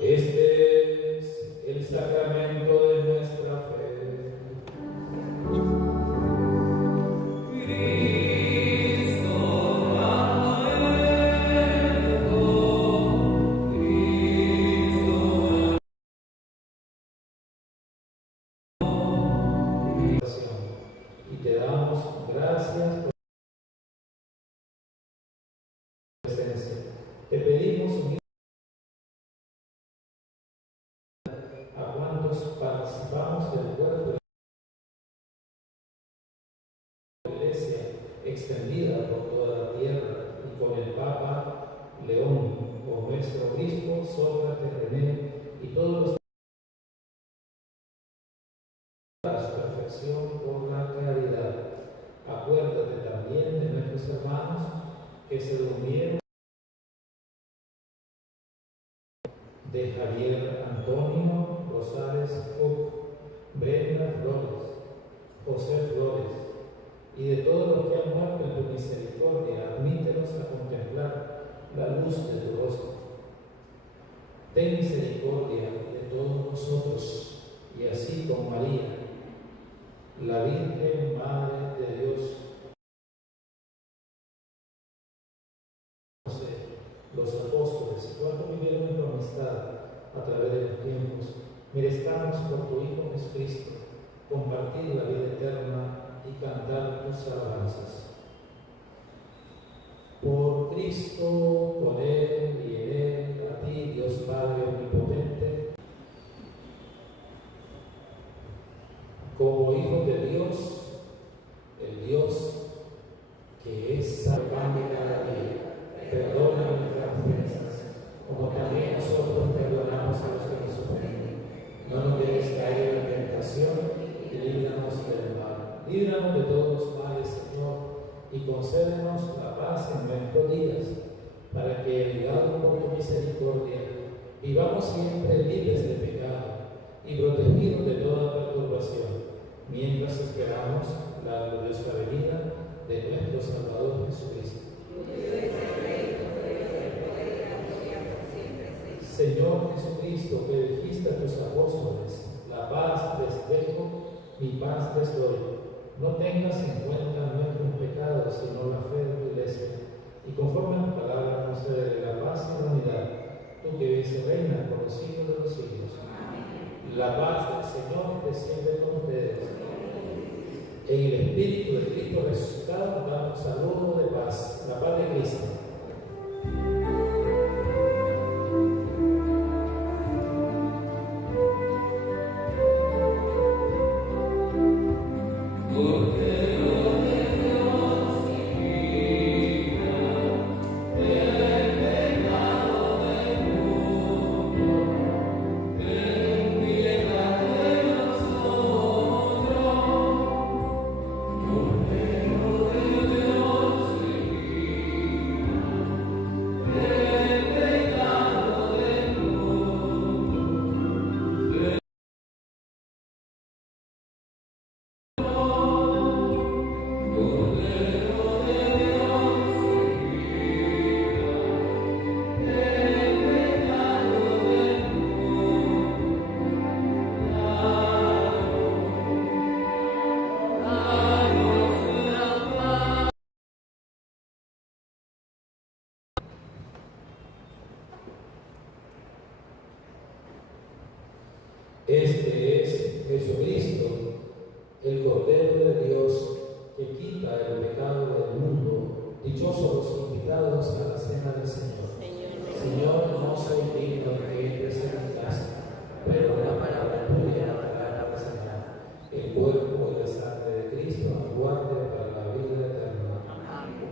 Este es el sacramento de nuestra fe. Y te damos gracias por tu presencia. Te pedimos a cuantos participamos del cuerpo de la Iglesia extendida por toda la tierra, y con el Papa León, con nuestro obispo Sócrates René y todos los a su perfección por la caridad. Acuérdate también de nuestros hermanos que se durmieron, de Javier Antonio Rosales Cook, Brenda Flores, José Flores, y de todos los que han muerto en tu misericordia. Admítelos a contemplar la luz de tu rostro. Ten misericordia de todos nosotros, y así con María, la Virgen Madre de Dios, los apóstoles, y cuánto vivieron en tu amistad a través de los tiempos, merezcamos por tu Hijo Jesucristo compartir la vida eterna y cantar tus alabanzas. Por Cristo, con Él y en Él, a ti, Dios Padre Omnipotente, como hijos de Dios, el Dios que es salvando cada día, perdona nuestras ofensas, como también nosotros perdonamos a los que nos ofenden. No nos dejes caer en tentación y líbranos del mal. Líbranos de todos los males, Señor, y concédenos la paz en nuestros días, para que, ayudados por tu misericordia, vivamos siempre libres de pecado y protegidos de toda perturbación, mientras esperamos la gloriosa venida de nuestro Salvador Jesucristo. Señor Jesucristo, que dijiste a tus apóstoles: la paz les dejo, mi paz les doy. No tengas en cuenta nuestros pecados, sino la fe de tu Iglesia, y conforme a tu palabra concédele la paz y la unidad, tú que vives y reinas por los siglos de los siglos. Amén. La paz del Señor esté siempre con ustedes. En el Espíritu de Cristo resucitado damos saludo de paz. La paz de Cristo. Este es Jesucristo, el Cordero de Dios, que quita el pecado del mundo. Dichosos los invitados a la cena del Señor. Señor, no soy digno de que entres en mi casa, pero la palabra tuya para la sana. El cuerpo y la sangre de Cristo nos guarde para la vida eterna. Amén.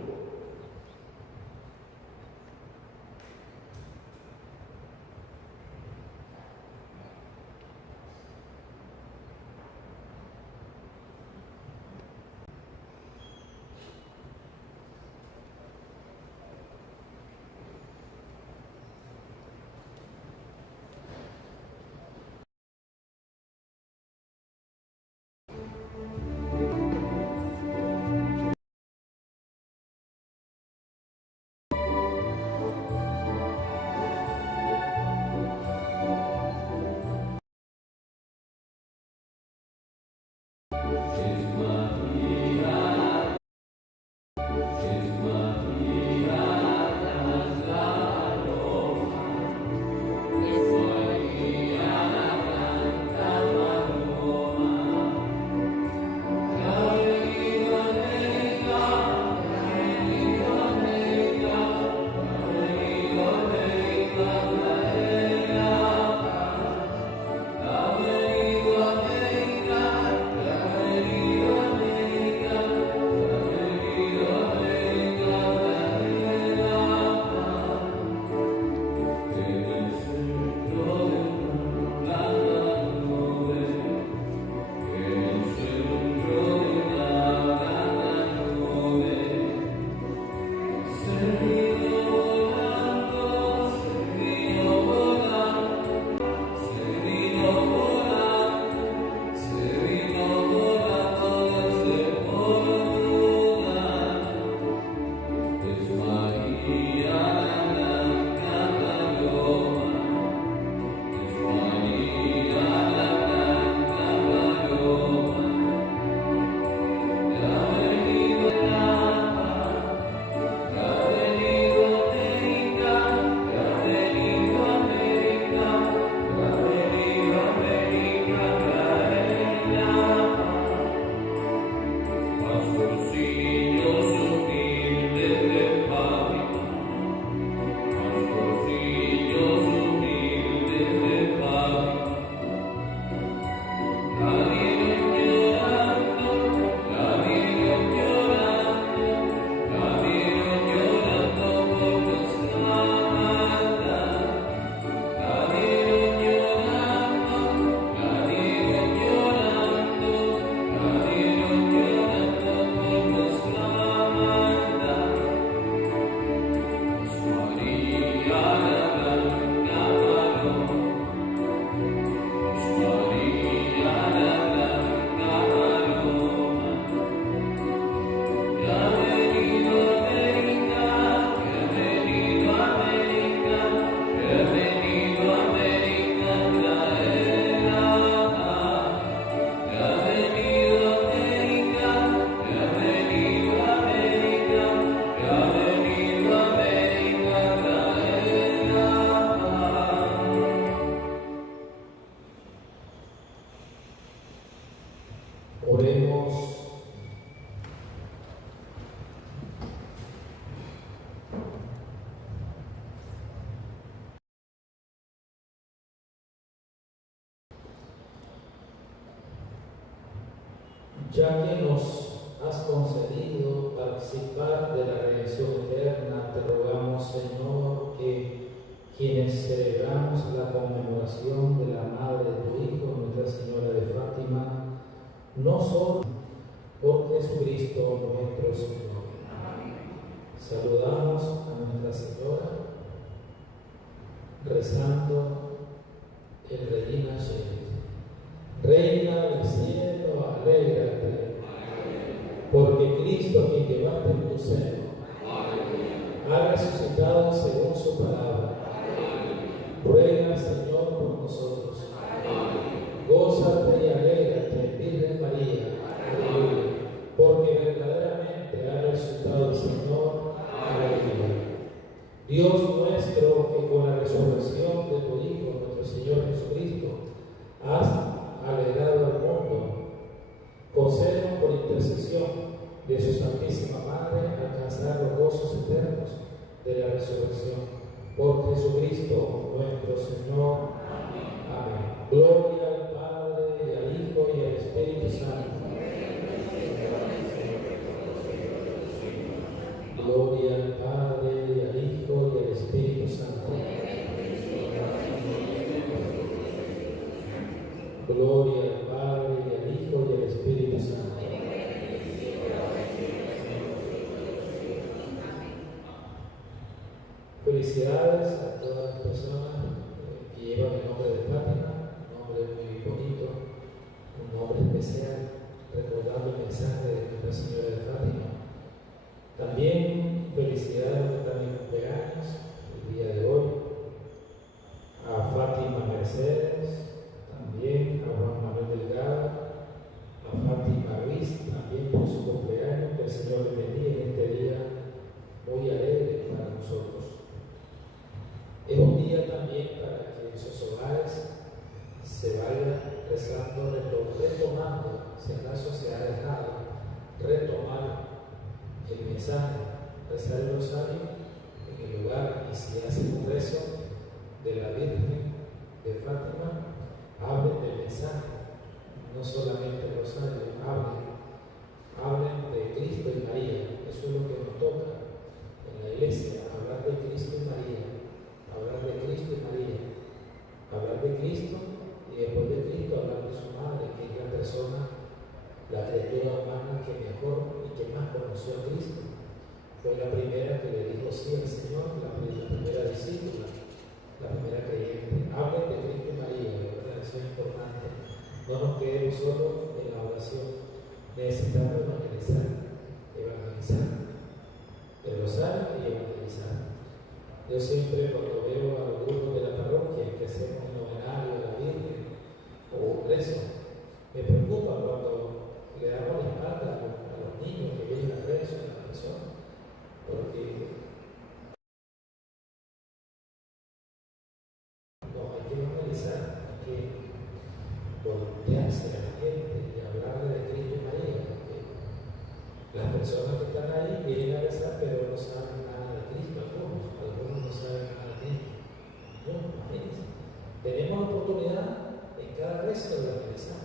Ya que nos has concedido participar de la redención eterna, te rogamos, Señor, que quienes celebramos la conmemoración de la madre de tu Hijo, Nuestra Señora de Fátima, no solo por Jesucristo nuestro Señor. Saludamos a Nuestra Señora rezando el Regina Coeli. Reina del cielo, alégrate, porque Cristo, quien llevaste en tu seno, ha resucitado según su palabra. Ruega, Señor, por nosotros. Gózate y alégrate, Virgen María. Aleluya. Porque verdaderamente ha resucitado el Señor. Aleluya. Dios nuestro, que con la resurrección de tu Hijo, nuestro Señor Jesucristo, has alegrado al mundo. Concédenos por intercesión de su Santísima Madre alcanzar los gozos eternos de la resurrección. Por Jesucristo nuestro Señor. Amén. Gloria al Padre, y al Hijo, y al Espíritu Santo. Gloria al Padre, y al Hijo, y al Espíritu Santo. Gloria al Padre, y al Hijo, y al Espíritu Santo. Felicidades a todas las personas que llevan el nombre de Fátima, un nombre muy bonito, un nombre especial, recordando el mensaje de Nuestra Señora de Fátima. También felicidades a los que están en cumpleaños el día de hoy, a Fátima Mercedes, también a Juan Manuel Delgado, a Fátima Ruiz, también por su cumpleaños, que el Señor le bendiga en este día muy alegre para nosotros. Es un día también para que en sus hogares se vaya rezando, retomando, si acaso se ha dejado, retomar el mensaje, rezar el rosario en el lugar, y si hacen un rezo de la Virgen de Fátima, hablen del mensaje, no solamente el rosario, hablen de Cristo y María. Eso es lo que nos toca en la iglesia, hablar de Cristo y María. Hablar de Cristo y María, hablar de Cristo, y después de Cristo hablar de su madre, que es la persona, la criatura humana que mejor y que más conoció a Cristo. Fue la primera que le dijo sí al Señor, la primera discípula, la primera creyente. Hablen de Cristo y María, ¿verdad? Eso es importante. No nos quedemos solo en la oración, necesitamos evangelizar el rosario y evangelizar. Yo siempre, cuando veo a los grupos de la parroquia que hacemos el novenario a la Virgen o un rezo, me preocupa cuando le damos la espalda a los niños que vienen al rezo, a las personas, porque no, hay que evangelizar, hay que voltearse a la gente y hablarle de Cristo y María, porque las personas que están ahí vienen a rezar, pero no saben nada de Cristo. Algunos no saben nada de Cristo. No, imagínense. Tenemos la oportunidad en cada rezo de evangelizar,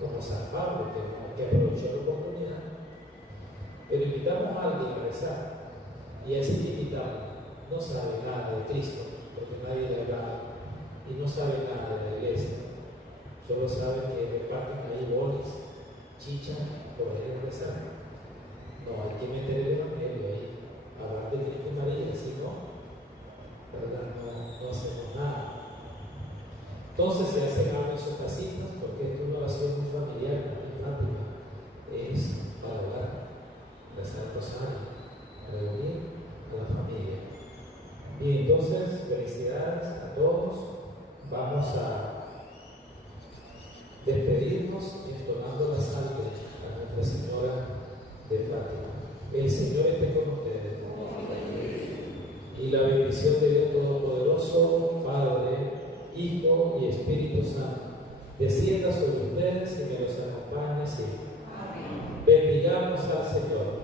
como San Pablo, que aprovechó la oportunidad. Pero invitamos a alguien a rezar, y ese que invitamos no sabe nada de Cristo, porque nadie le ha hablado, y no sabe nada de la iglesia. Solo sabe que reparten ahí boles, chicha, por ir a rezar. No, hay que meter el evangelio ahí, hablar de Cristo y María, si no, ¿verdad? No hacemos nada. Entonces se hacen algo en sus casitas, porque esto es una oración muy familiar, muy Fátima, es para hablar, rezar el rosario, reunir a la familia. Y entonces, felicidades a todos. Vamos a despedirnos entonando la salve a Nuestra Señora de Fátima. El Señor esté con ustedes. Y la bendición de Dios Todopoderoso, Padre, Hijo y Espíritu Santo, descienda sobre ustedes y me los acompañe siempre. Bendigamos al Señor.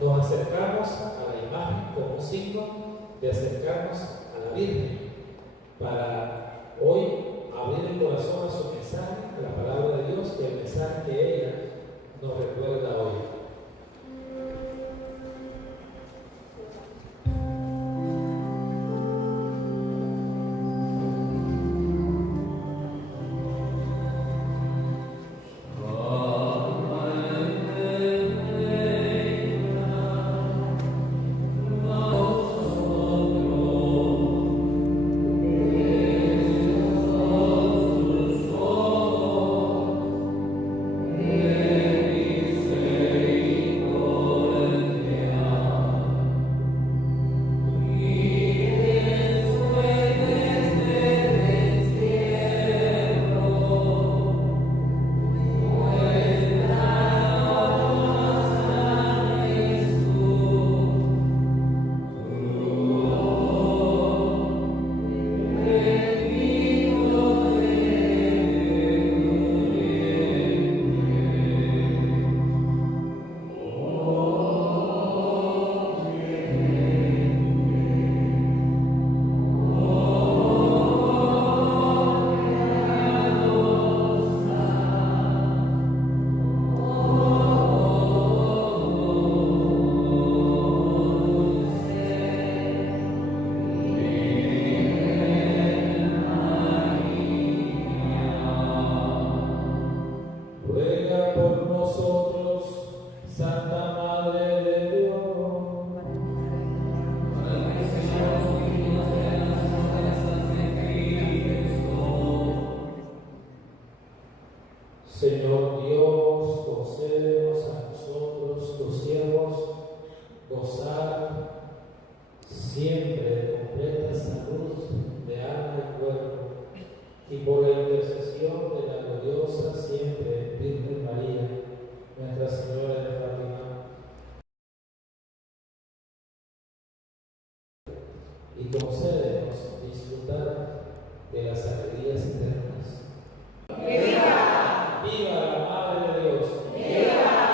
Nos acercamos a la imagen como signo de acercarnos a la Virgen para hoy abrir el corazón a su mensaje, a la palabra de Dios y el mensaje que ella nos recuerda hoy. Say Señor Dios, concédenos a nosotros, tus siervos, gozar siempre de completa salud de alma y cuerpo, y por la intercesión de la gloriosa siempre Virgen María, Nuestra Señora de Fátima, y concédenos disfrutar de las alegrías eternas. ¡Viva! ¡Viva la Madre de Dios! ¡Viva!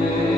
Amen.